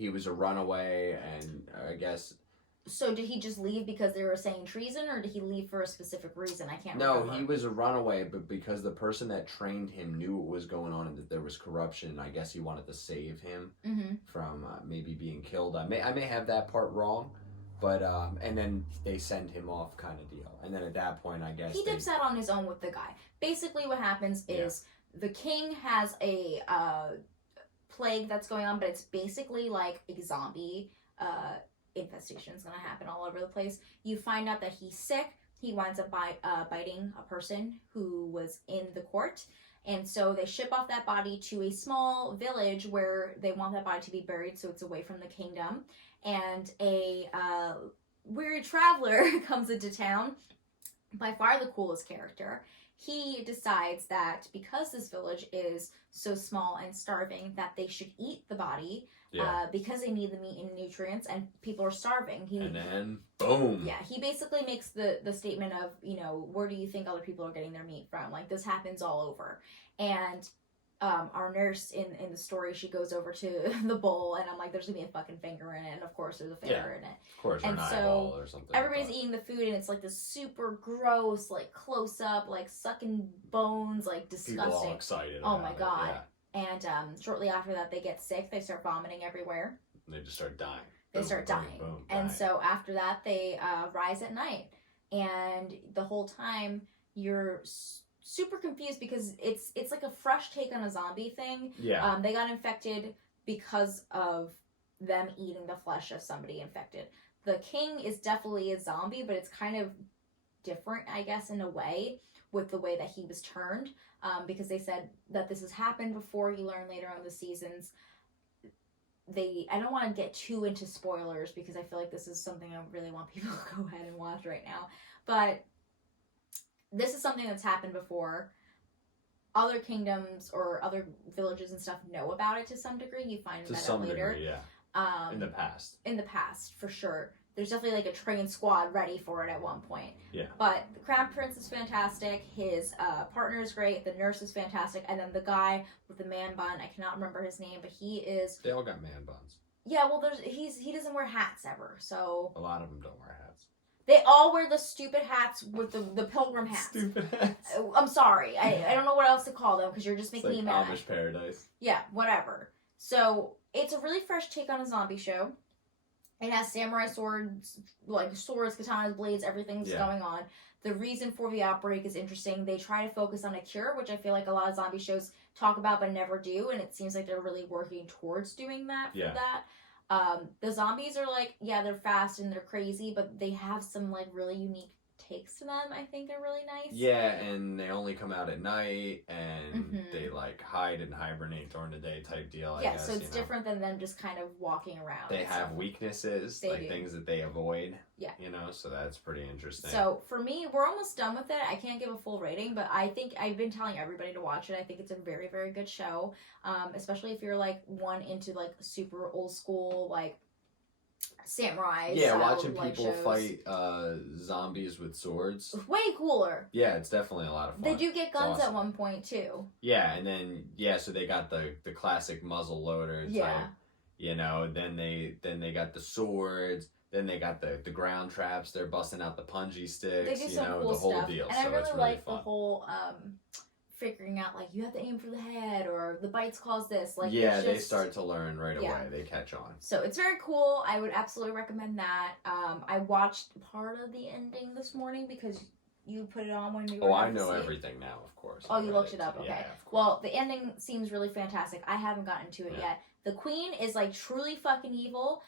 was a runaway, and I guess. So did he just leave because they were saying treason, or did he leave for a specific reason? I can't remember. No, he was a runaway, but because the person that trained him knew what was going on and that there was corruption, I guess he wanted to save him from maybe being killed. I may have that part wrong, but and then they send him off, kind of deal. And then at that point, I guess he dips out on his own with the guy. Basically, what happens is the king has a plague that's going on, but it's basically like a zombie infestation is going to happen all over the place. You find out that he's sick. He winds up biting a person who was in the court. And so they ship off that body to a small village where they want that body to be buried so it's away from the kingdom. And a weary traveler comes into town, by far the coolest character. He decides that because this village is so small and starving, that they should eat the body because they need the meat and nutrients, and people are starving. And then, boom. Yeah, he basically makes the statement of, you know, where do you think other people are getting their meat from? Like, this happens all over. And our nurse in the story, she goes over to the bowl, and I'm like, there's gonna be a fucking finger in it, and of course there's a finger in it. Of course, and or an so eyeball or something. everybody's eating the food, and it's like this super gross, like close up, like sucking bones, like disgusting. People all excited. Oh my god! Yeah. And shortly after that, they get sick. They start vomiting everywhere. And they just start dying. They start dying. And so after that, they rise at night, and the whole time you're super confused because it's like a fresh take on a zombie thing. Yeah. They got infected because of them eating the flesh of somebody infected. The king is definitely a zombie, but it's kind of different, I guess, in a way, with the way that he was turned. Because they said that this has happened before. You learn later on in the seasons. I don't want to get too into spoilers because I feel like this is something I really want people to go ahead and watch right now. But this is something that's happened before. Other kingdoms or other villages and stuff know about it to some degree. You find that out later. Degree, yeah. In the past. In the past, for sure. There's definitely like a trained squad ready for it at one point. Yeah. But the Crown Prince is fantastic. His partner is great. The nurse is fantastic. And then the guy with the man bun, I cannot remember his name, but he is... They all got man buns. Yeah, well, he doesn't wear hats ever, so... A lot of them don't wear hats. They all wear the stupid hats with the pilgrim hats. Stupid hats. I'm sorry. I don't know what else to call them because you're just making me mad. Amish paradise. Yeah, whatever. So, it's a really fresh take on a zombie show. It has samurai swords, like swords, katanas, blades, everything's going on. The reason for the outbreak is interesting. They try to focus on a cure, which I feel like a lot of zombie shows talk about but never do, and it seems like they're really working towards doing that for that. The zombies are like, yeah, they're fast and they're crazy, but they have some like really unique takes to them. I think are really nice. Yeah, and they only come out at night, and they like hide and hibernate during the day type deal. I guess, so it's different than them just kind of walking around. They have weaknesses, things that they avoid. Yeah, so that's pretty interesting. So for me, we're almost done with it. I can't give a full rating, but I think I've been telling everybody to watch it. I think it's a very, very good show, especially if you're like into like super old school like samurai. Yeah, watching people fight zombies with swords. Way cooler. Yeah, it's definitely a lot of fun. They do get guns at one point too. Yeah, and then so they got the classic muzzle loaders. Yeah. Like, then they got the swords. Then they got the ground traps. They're busting out the punji sticks. They do some cool the whole stuff. deal. And I really like the whole figuring out like you have to aim for the head or the bites cause this. Like they start to learn right away. They catch on. So it's very cool. I would absolutely recommend that. I watched part of the ending this morning because you put it on when we were. Oh, I know everything now, of course. Oh, you looked it up. Okay. Yeah, well, the ending seems really fantastic. I haven't gotten to it yet. The queen is like truly fucking evil.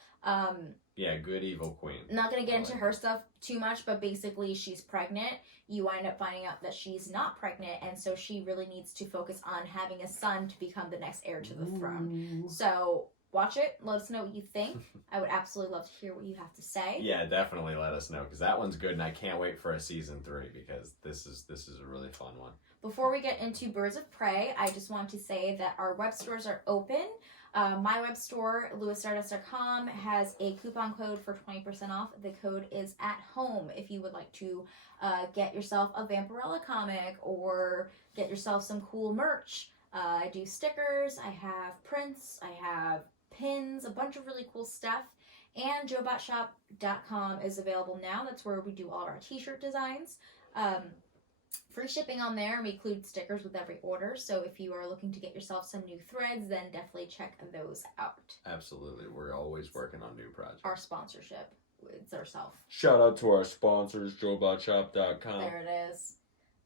Yeah, good evil queen. Not gonna get into her stuff too much, but basically she's pregnant. You wind up finding out that she's not pregnant, and so she really needs to focus on having a son to become the next heir to the throne. So watch it. Let us know what you think. I would absolutely love to hear what you have to say. Yeah, definitely let us know because that one's good, and I can't wait for a season 3 because this is a really fun one. Before we get into Birds of Prey, I just want to say that our web stores are open. My web store, lewisstardust.com, has a coupon code for 20% off. The code is at home if you would like to get yourself a Vampirella comic or get yourself some cool merch. I do stickers, I have prints, I have pins, a bunch of really cool stuff. And joebotshop.com is available now. That's where we do all of our t-shirt designs. Free shipping on there, and we include stickers with every order. So if you are looking to get yourself some new threads, then definitely check those out. Absolutely. We're always working on new projects. Our sponsorship. It's ourselves. Shout out to our sponsors, joebotshop.com. There it is.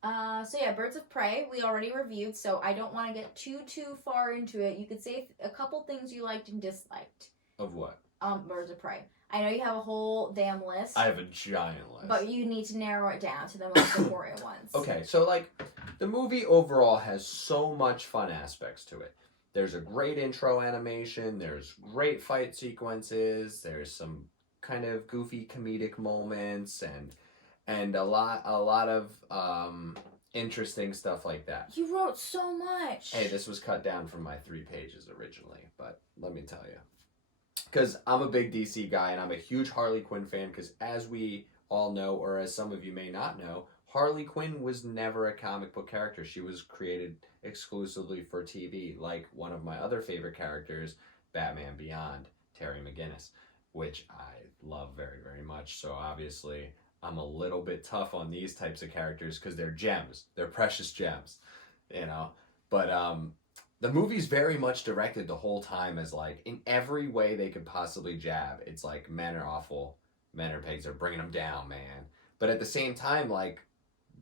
So yeah, Birds of Prey, we already reviewed, so I don't want to get too far into it. You could say a couple things you liked and disliked. Of what? Birds of Prey. I know you have a whole damn list. I have a giant list. But you need to narrow it down to the most important ones. Okay, so like, the movie overall has so much fun aspects to it. There's a great intro animation, there's great fight sequences, there's some kind of goofy comedic moments and a lot of interesting stuff like that. You wrote so much. Hey, this was cut down from my 3 pages originally, but let me tell you. Because I'm a big DC guy and I'm a huge Harley Quinn fan, because as we all know, or as some of you may not know, Harley Quinn was never a comic book character. She was created exclusively for TV, like one of my other favorite characters, Batman Beyond, Terry McGinnis, which I love very, very much. So obviously I'm a little bit tough on these types of characters because they're gems. They're precious gems, you know? But the movie's very much directed the whole time as like, in every way they could possibly jab, it's like, men are awful, men are pigs, they're bringing them down, man. But at the same time, like,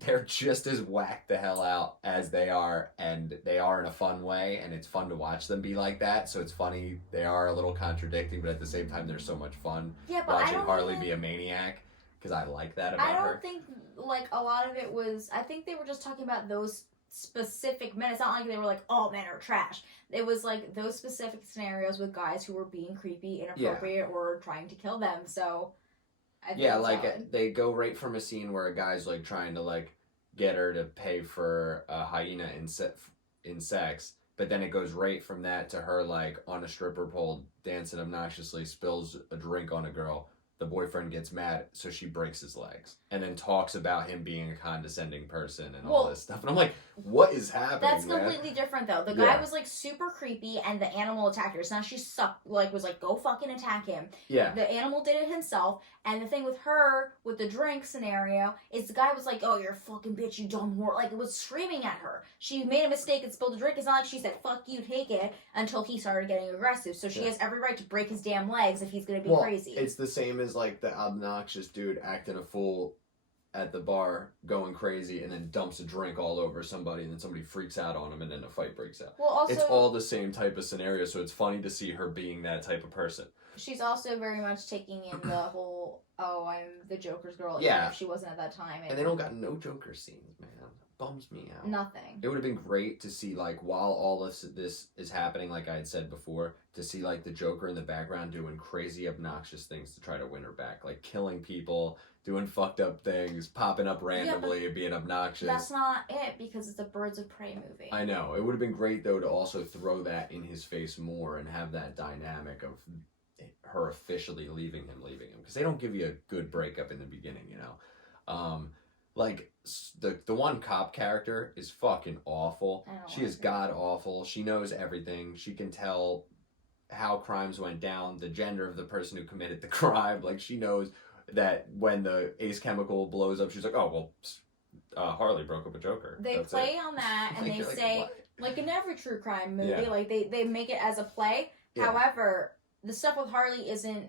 they're just as whacked the hell out as they are, and they are in a fun way, and it's fun to watch them be like that. So it's funny, they are a little contradicting, but at the same time, they're so much fun watching Harley be a maniac, because I like that about her. I don't think, like, a lot of it was, I think they were just talking about those specific men. It's not like they were like, all men are trash. It was like those specific scenarios with guys who were being creepy, inappropriate, or trying to kill them. So I think like they go right from a scene where a guy's like trying to like get her to pay for a hyena in sex, but then it goes right from that to her like on a stripper pole dancing obnoxiously, spills a drink on a girl. The boyfriend gets mad, so she breaks his legs. And then talks about him being a condescending person and all this stuff. And I'm like, what is happening, That's completely different, though. The guy was, like, super creepy, and the animal attacked her. So now she was like, go fucking attack him. Yeah. The animal did it himself. And the thing with her, with the drink scenario, is the guy was like, oh, you're a fucking bitch, you dumb whore. Like, it was screaming at her. She made a mistake and spilled a drink. It's not like she said, fuck you, take it, until he started getting aggressive. So she has every right to break his damn legs if he's going to be crazy. It's the same as, like, the obnoxious dude acting a fool at the bar, going crazy, and then dumps a drink all over somebody, and then somebody freaks out on him, and then a fight breaks out. Well, also, it's all the same type of scenario, so it's funny to see her being that type of person. She's also very much taking in the whole, I'm the Joker's girl, even if she wasn't at that time. And they don't got no Joker scenes, man. Bums me out. Nothing. It would have been great to see, like, while all of this is happening, like I had said before, to see, like, the Joker in the background doing crazy, obnoxious things to try to win her back. Like, killing people, doing fucked up things, popping up randomly, being obnoxious. That's not it, because it's a Birds of Prey movie. I know. It would have been great, though, to also throw that in his face more and have that dynamic of her officially leaving him. Because they don't give you a good breakup in the beginning, you know? Like, the one cop character is fucking awful. She is god awful. She knows everything. She can tell how crimes went down, the gender of the person who committed the crime. Like, she knows that when the Ace Chemical blows up, she's like, oh, well, Harley broke up a Joker. They That's play on that, and they say, like in every true crime movie, like, they make it as a play. Yeah. However, the stuff with Harley isn't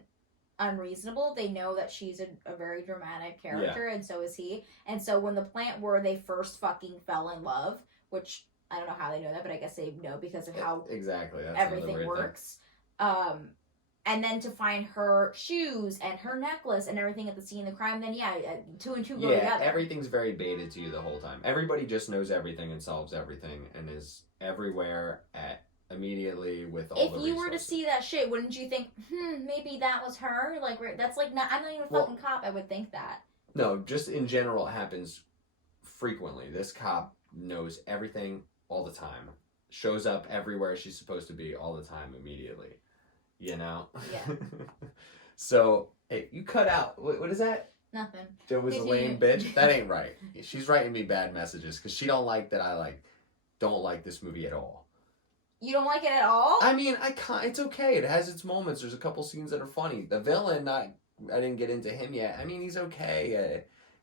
unreasonable. They know that she's a very dramatic character, and so is he. And so when the plant where they first fucking fell in love, which I don't know how they know that, but I guess they know because of how exactly everything works. And then to find her shoes and her necklace and everything at the scene of the crime, then 2 and 2 go together. Yeah, everything's very baited to you the whole time. Everybody just knows everything and solves everything and is everywhere at immediately with all the resources. If you were to see that shit, wouldn't you think, maybe that was her? Like, that's like, I'm not even a fucking cop, I would think that. No, just in general, it happens frequently. This cop knows everything all the time. Shows up everywhere she's supposed to be all the time immediately. You know? Yeah. So, hey, you cut out. What is that? Nothing. There was a lame bitch? That ain't right. She's writing me bad messages because she don't like that I, don't like this movie at all. You don't like it at all? I mean, it's okay. It has its moments. There's a couple scenes that are funny. The villain, I didn't get into him yet. I mean, he's okay.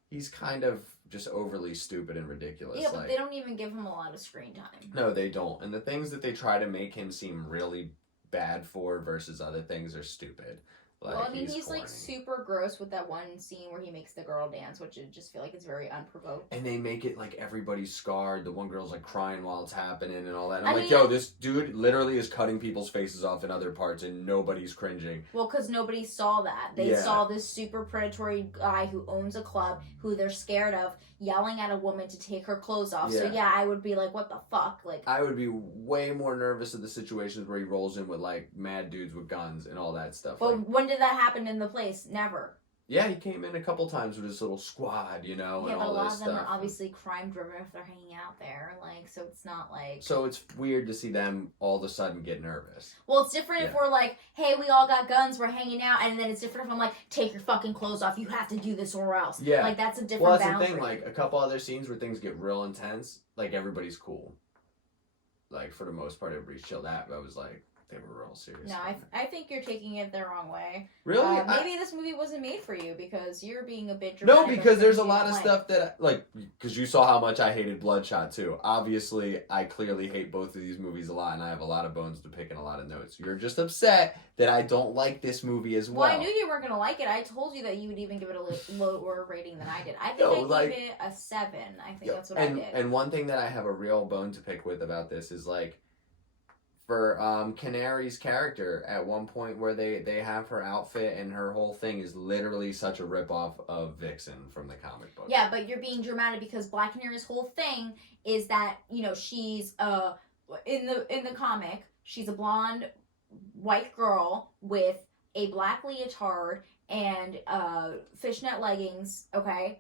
He's kind of just overly stupid and ridiculous. Yeah, but they don't even give him a lot of screen time. No, they don't. And the things that they try to make him seem really bad for versus other things are stupid. Well, I mean, he's like super gross with that one scene where he makes the girl dance, which I just feel like it's very unprovoked. And they make it like everybody's scarred. The one girl's like crying while it's happening and all that. And I'm like, yo, this dude literally is cutting people's faces off in other parts and nobody's cringing. Well, because nobody saw that. They saw this super predatory guy who owns a club who they're scared of yelling at a woman to take her clothes off. Yeah. So I would be like, what the fuck? Like, I would be way more nervous of the situations where he rolls in with like mad dudes with guns and all that stuff. But when did that happen in the place? Never. Yeah, he came in a couple times with his little squad, you know, Yeah, and but a all lot this of them stuff. are obviously crime driven if they're hanging out there, like, so it's not like. So it's weird to see them all of a sudden get nervous. Well, it's different if we're like, hey, we all got guns, we're hanging out, and then it's different if I'm like, take your fucking clothes off, you have to do this or else. Yeah. Like, that's a different Well, that's boundary. the thing, like, a couple other scenes where things get real intense, like, everybody's cool. Like, for the most part, everybody's chilled out, but I was like, they were real serious. No, I think you're taking it the wrong way. Really? Maybe this movie wasn't made for you because you're being a bit No, dramatic. because there's a lot of stuff that, because you saw how much I hated Bloodshot, too. Obviously, I clearly hate both of these movies a lot, and I have a lot of bones to pick and a lot of notes. You're just upset that I don't like this movie as well. Well, I knew you weren't going to like it. I told you that you would even give it a lower rating than I did. I think I gave it a 7. I think that's what I did. And one thing that I have a real bone to pick with about this is, like, for Canary's character, at one point where they have her outfit and her whole thing is literally such a ripoff of Vixen from the comic book. Yeah, but you're being dramatic because Black Canary's whole thing is that, you know, she's in the comic, she's a blonde white girl with a black leotard and fishnet leggings, okay?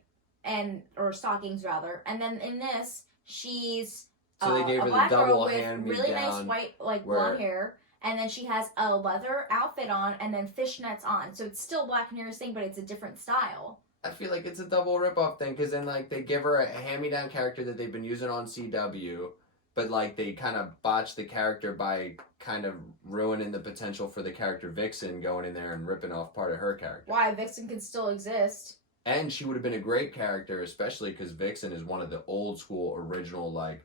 Or stockings rather. And then in this, she's so they gave her black the double girl hand with really nice white, blonde hair, and then she has a leather outfit on, and then fishnets on. So it's still Black Canary's thing, but it's a different style. I feel like it's a double ripoff thing, because then, like, they give her a hand-me-down character that they've been using on CW, but, like, they kind of botch the character by kind of ruining the potential for the character Vixen going in there and ripping off part of her character. Why? Vixen can still exist. And she would have been a great character, especially because Vixen is one of the old-school, original, like,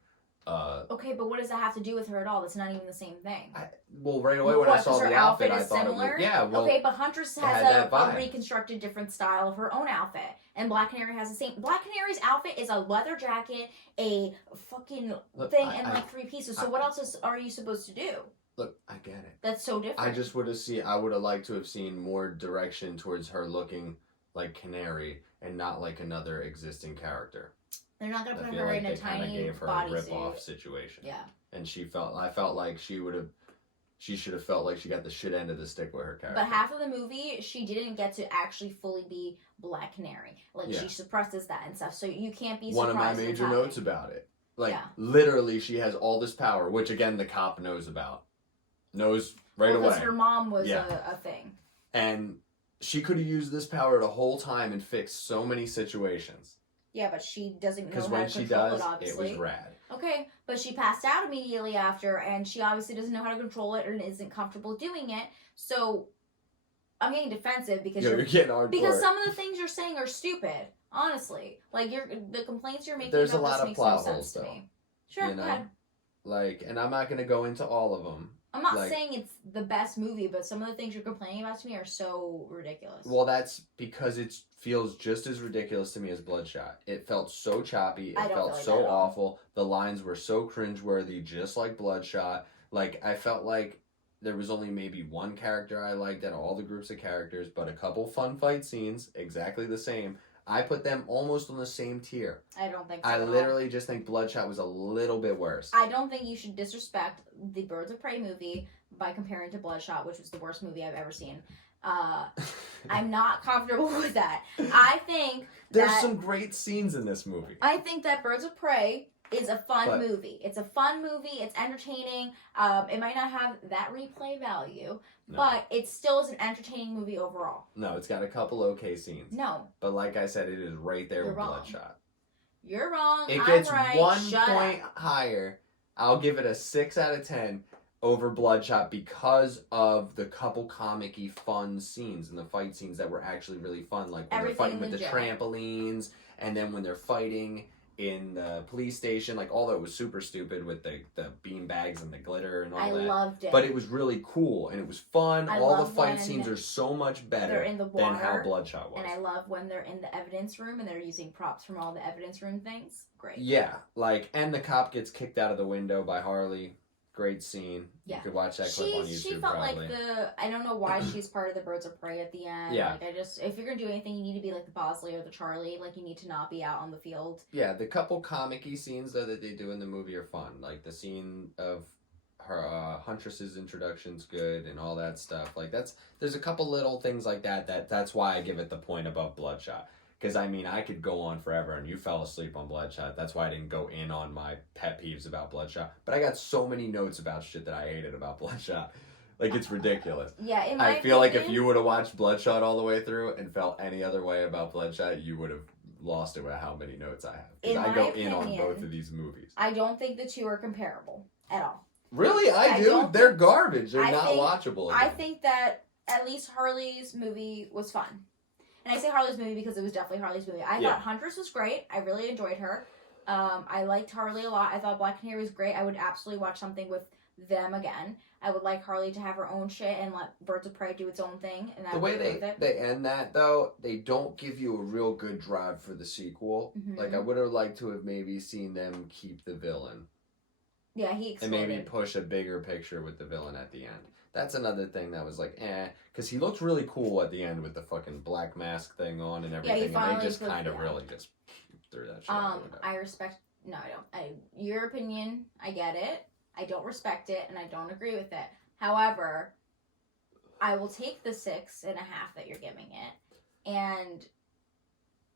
okay, but what does that have to do with her at all? That's not even the same thing. Well, right away when I saw the outfit, I thought similar? it was... Yeah, well... Okay, but Huntress has a reconstructed different style of her own outfit. And Black Canary has the same... Black Canary's outfit is a leather jacket, a fucking thing, and like 3 pieces. So what else are you supposed to do? Look, I get it. That's so different. I just would have liked to have seen more direction towards her looking like Canary and not like another existing character. They're not gonna put I feel her like in they a kind of tiny gave her a rip-off situation. Yeah. And I felt like she should have felt like she got the shit end of the stick with her character. But half of the movie, she didn't get to actually fully be Black Canary. Like, she suppresses that and stuff, so you can't be surprised. One of my major notes about it. Like, literally, she has all this power, which, again, the cop knows about. Knows right away. Because her mom was a thing. And she could have used this power the whole time and fixed so many situations. Yeah, but she doesn't know how to Because when she does, it was rad. Okay, but she passed out immediately after, and she obviously doesn't know how to control it and isn't comfortable doing it. So, I'm getting defensive because you're getting hardcore. Because some of the things you're saying are stupid. Honestly, like the complaints you're making. There's a about lot this of makes plot no holes, sense to though. me. Sure, go ahead. Like, and I'm not gonna go into all of them. I'm not saying it's the best movie, but some of the things you're complaining about to me are so ridiculous. Well, that's because it feels just as ridiculous to me as Bloodshot. It felt so choppy. It felt so awful. The lines were so cringeworthy, just like Bloodshot. Like, I felt like there was only maybe one character I liked out of all the groups of characters, but a couple fun fight scenes, exactly the same. I put them almost on the same tier. I don't think so. I literally just think Bloodshot was a little bit worse. I don't think you should disrespect the Birds of Prey movie by comparing to Bloodshot, which was the worst movie I've ever seen. I'm not comfortable with that. I think there's some great scenes in this movie. I think that Birds of Prey is a fun movie. It's a fun movie. It's entertaining. It might not have that replay value, but it still is an entertaining movie overall. No, it's got a couple okay scenes. No. But like I said, it is right there with Bloodshot. You're wrong. It gets I'm right. 1 Shut point up. higher. I'll give it a 6 out of 10 over Bloodshot because of the couple comic-y fun scenes and the fight scenes that were actually really fun. Like when they're fighting with the trampolines, and then when they're fighting in the police station, like all that was super stupid with the bean bags and the glitter and all that. I loved it. But it was really cool and it was fun. All the fight scenes are so much better than how Bloodshot was. And I love when they're in the evidence room and they're using props from all the evidence room things. Great. Yeah, like, and the cop gets kicked out of the window by Harley. Great scene. Yeah. You could watch that clip on YouTube. She felt probably like I don't know why she's part of the Birds of Prey at the end. Yeah. Like, if you're gonna do anything, you need to be like the Bosley or the Charlie. Like, you need to not be out on the field. Yeah, the couple comic-y scenes, though, that they do in the movie are fun. Like, the scene of her, Huntress's introduction's good and all that stuff. Like there's a couple little things like that's why I give it the point above Bloodshot. Because I mean, I could go on forever, and you fell asleep on Bloodshot. That's why I didn't go in on my pet peeves about Bloodshot. But I got so many notes about shit that I hated about Bloodshot. Like, it's ridiculous. Yeah, in my I feel opinion, like if you would have watched Bloodshot all the way through and felt any other way about Bloodshot, you would have lost it with how many notes I have. Because I go in on both of these movies. I don't think the two are comparable at all. Really? I do? They're garbage. They're not watchable. Again. I think that at least Harley's movie was fun. And I say Harley's movie because it was definitely Harley's movie. I thought Huntress was great. I really enjoyed her. I liked Harley a lot. I thought Black Canary was great. I would absolutely watch something with them again. I would like Harley to have her own shit and let Birds of Prey do its own thing. And the way they end that, though, they don't give you a real good drive for the sequel. Mm-hmm. Like, I would have liked to have maybe seen them keep the villain. Yeah, he exploded. And maybe push a bigger picture with the villain at the end. That's another thing that was like, because he looked really cool at the end with the fucking black mask thing on and everything, and they just kind of really just threw that shit. I respect. No, I don't. Your opinion, I get it. I don't respect it, and I don't agree with it. However, I will take the 6.5 that you're giving it, and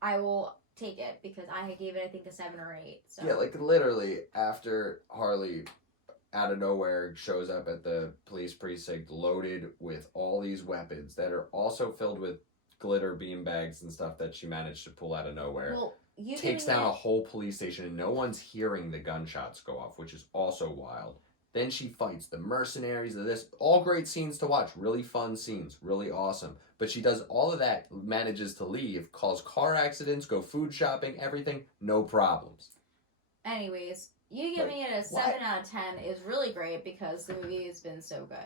I will take it because I gave it, I think, a 7 or 8. So. Yeah, like literally after Harley out of nowhere shows up at the police precinct loaded with all these weapons that are also filled with glitter beanbags and stuff that she managed to pull out of nowhere. Well, takes down a whole police station and no one's hearing the gunshots go off, which is also wild. Then she fights the mercenaries of this. All great scenes to watch. Really fun scenes. Really awesome. But she does all of that, manages to leave, cause car accidents, go food shopping, everything. No problems. Anyways, you giving it a 7 out of 10 is really great because the movie has been so good.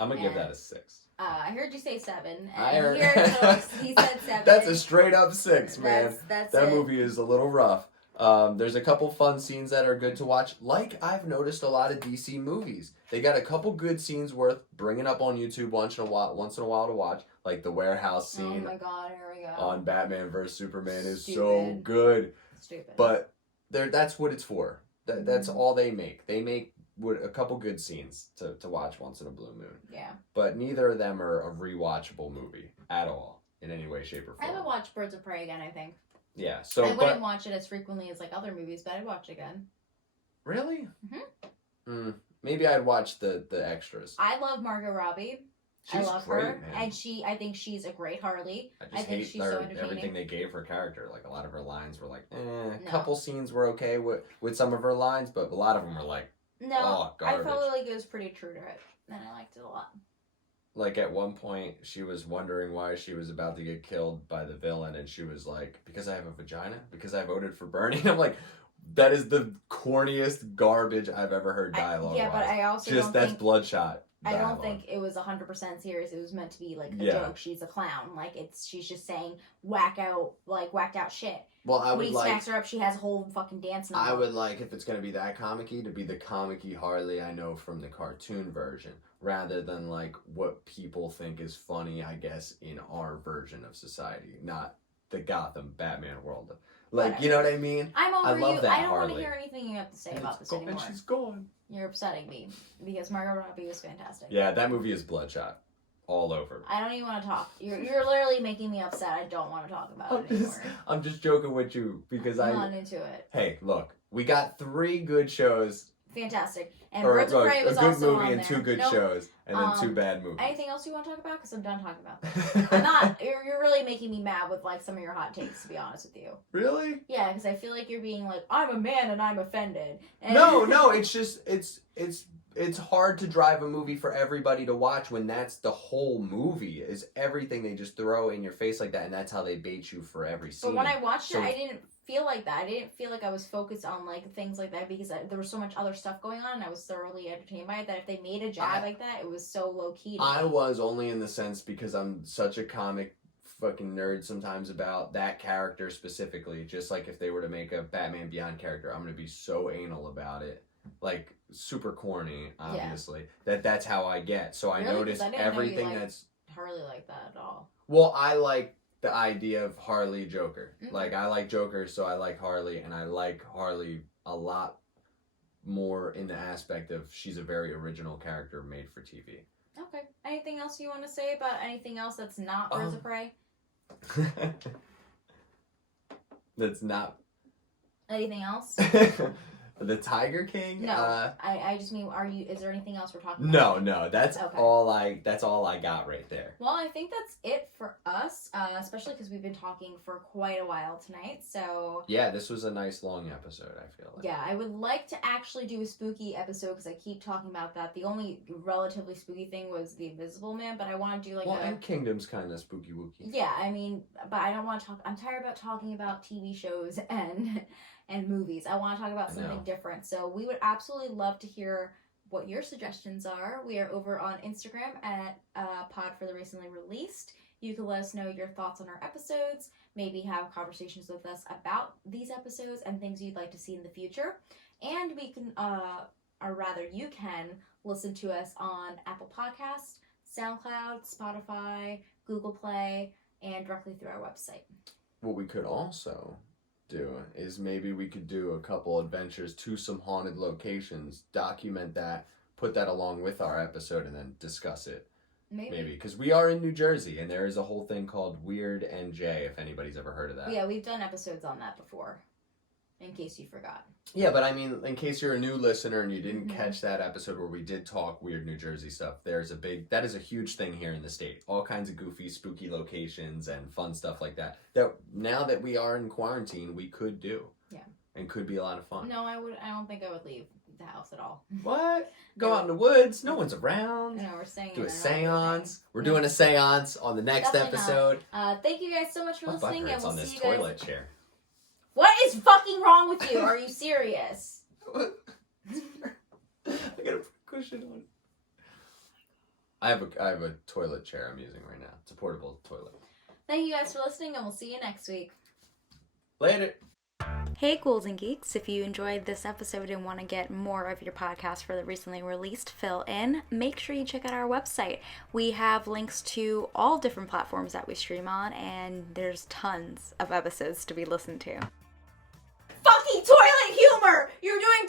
I'm going to give that a 6. I heard you say 7. And I heard. He said 7. That's a straight up 6, man. That's that it. movie is a little rough. There's a couple fun scenes that are good to watch. Like I've noticed a lot of DC movies. They got a couple good scenes worth bringing up on YouTube once in a while to watch. Like the warehouse scene. Oh my god, here we go. On Batman vs Superman is so good. Stupid. But that's what it's for. That's all they make. They make a couple good scenes to watch once in a blue moon. Yeah. But neither of them are a rewatchable movie at all in any way, shape, or form. I would watch Birds of Prey again, I think. Yeah, so I wouldn't watch it as frequently as like other movies, but I'd watch it again. Really? Maybe I'd watch the extras. I love Margot Robbie. She's I love great, her, man. and I think she's a great Harley. I think she's so entertaining. Everything they gave her character. Like a lot of her lines were like, A couple scenes were okay with some of her lines, but a lot of them were like, I garbage. felt like it was pretty true to it, and I liked it a lot. Like at one point, she was wondering why she was about to get killed by the villain, and she was like, "Because I have a vagina? Because I voted for Bernie?" I'm like, that is the corniest garbage I've ever heard dialogue. But I also that's Bloodshot. I don't think it was 100% serious. It was meant to be like a joke. She's a clown. Like she's just saying whacked out shit. Well, when he smacks her up, she has a whole fucking dance number. I would like, if it's gonna be that comic-y, to be the comic-y Harley I know from the cartoon version, rather than like what people think is funny, I guess, in our version of society, not the Gotham Batman world. Like, whatever. You know what I mean? I'm over I love you. that I don't Harley. want to hear anything you have to say about this anymore. And she's gone. You're upsetting me because Margot Robbie was fantastic. Yeah, that movie is Bloodshot. All over. I don't even want to talk. You're literally making me upset. I don't want to talk about it anymore. I'm just joking with you because I'm not into it. Hey, look, we got 3 good shows. Fantastic. And Birds of Prey was also on there. A good movie and 2 good shows, and then 2 bad movies. Anything else you want to talk about? Because I'm done talking about this. I'm not. You're really making me mad with like some of your hot takes, to be honest with you. Really? Yeah, because I feel like you're being like, I'm a man and I'm offended. And No, it's just it's hard to drive a movie for everybody to watch when that's the whole movie, is everything they just throw in your face like that, and that's how they bait you for every scene. But when I watched it, I didn't feel like that. I didn't feel like I was focused on like things like that because there was so much other stuff going on and I was thoroughly entertained by it that if they made a jab like that, it was so low key. I was only in the sense because I'm such a comic fucking nerd sometimes about that character specifically. Just like if they were to make a Batman Beyond character, I'm gonna be so anal about it. Like super corny, obviously. That's how I get. So I noticed everything that's Harley like that at all. Well, I like the idea of Harley Joker. Mm-hmm. Like I like Joker, so I like Harley, and I like Harley a lot more in the aspect of she's a very original character made for TV. Okay. Anything else you want to say about anything else that's not Birds of Prey? That's not. Anything else? The Tiger King? No. I just mean, is there anything else we're talking about? No. That's all I got right there. Well, I think that's it for us, especially because we've been talking for quite a while tonight, so... Yeah, this was a nice long episode, I feel like. Yeah, I would like to actually do a spooky episode, because I keep talking about that. The only relatively spooky thing was The Invisible Man, but I want to do and Kingdom's kind of spooky-wooky. Yeah, I mean, but I don't want to talk... I'm tired about talking about TV shows and movies. I want to talk about something different. So we would absolutely love to hear what your suggestions are. We are over on Instagram at Pod for the Recently Released. You can let us know your thoughts on our episodes, maybe have conversations with us about these episodes and things you'd like to see in the future. And we can, or rather you can, listen to us on Apple Podcasts, SoundCloud, Spotify, Google Play, and directly through our website. What we could also do is maybe we could do a couple adventures to some haunted locations, document that, put that along with our episode, and then discuss it. Maybe. Because we are in New Jersey, and there is a whole thing called Weird NJ, if anybody's ever heard of that. Yeah, we've done episodes on that before, in case you forgot. Yeah, but I mean, in case you're a new listener and you didn't catch that episode where we did talk weird New Jersey stuff, that is a huge thing here in the state. All kinds of goofy, spooky locations and fun stuff like that. That now that we are in quarantine, we could do. Yeah. And could be a lot of fun. No, I don't think I would leave the house at all. What? Go out in the woods. No one's around. No, we're staying. Do a seance. We're doing a seance on the next episode. Thank you guys so much for listening, and we'll see you guys. On this toilet chair. What is fucking wrong with you? Are you serious? I gotta put a cushion on. I have a toilet chair I'm using right now. It's a portable toilet. Thank you guys for listening, and we'll see you next week. Later. Hey, Ghouls and Geeks. If you enjoyed this episode and want to get more of your podcast for the recently released fill in, make sure you check out our website. We have links to all different platforms that we stream on, and there's tons of episodes to be listened to. Fucking toilet humor! You're doing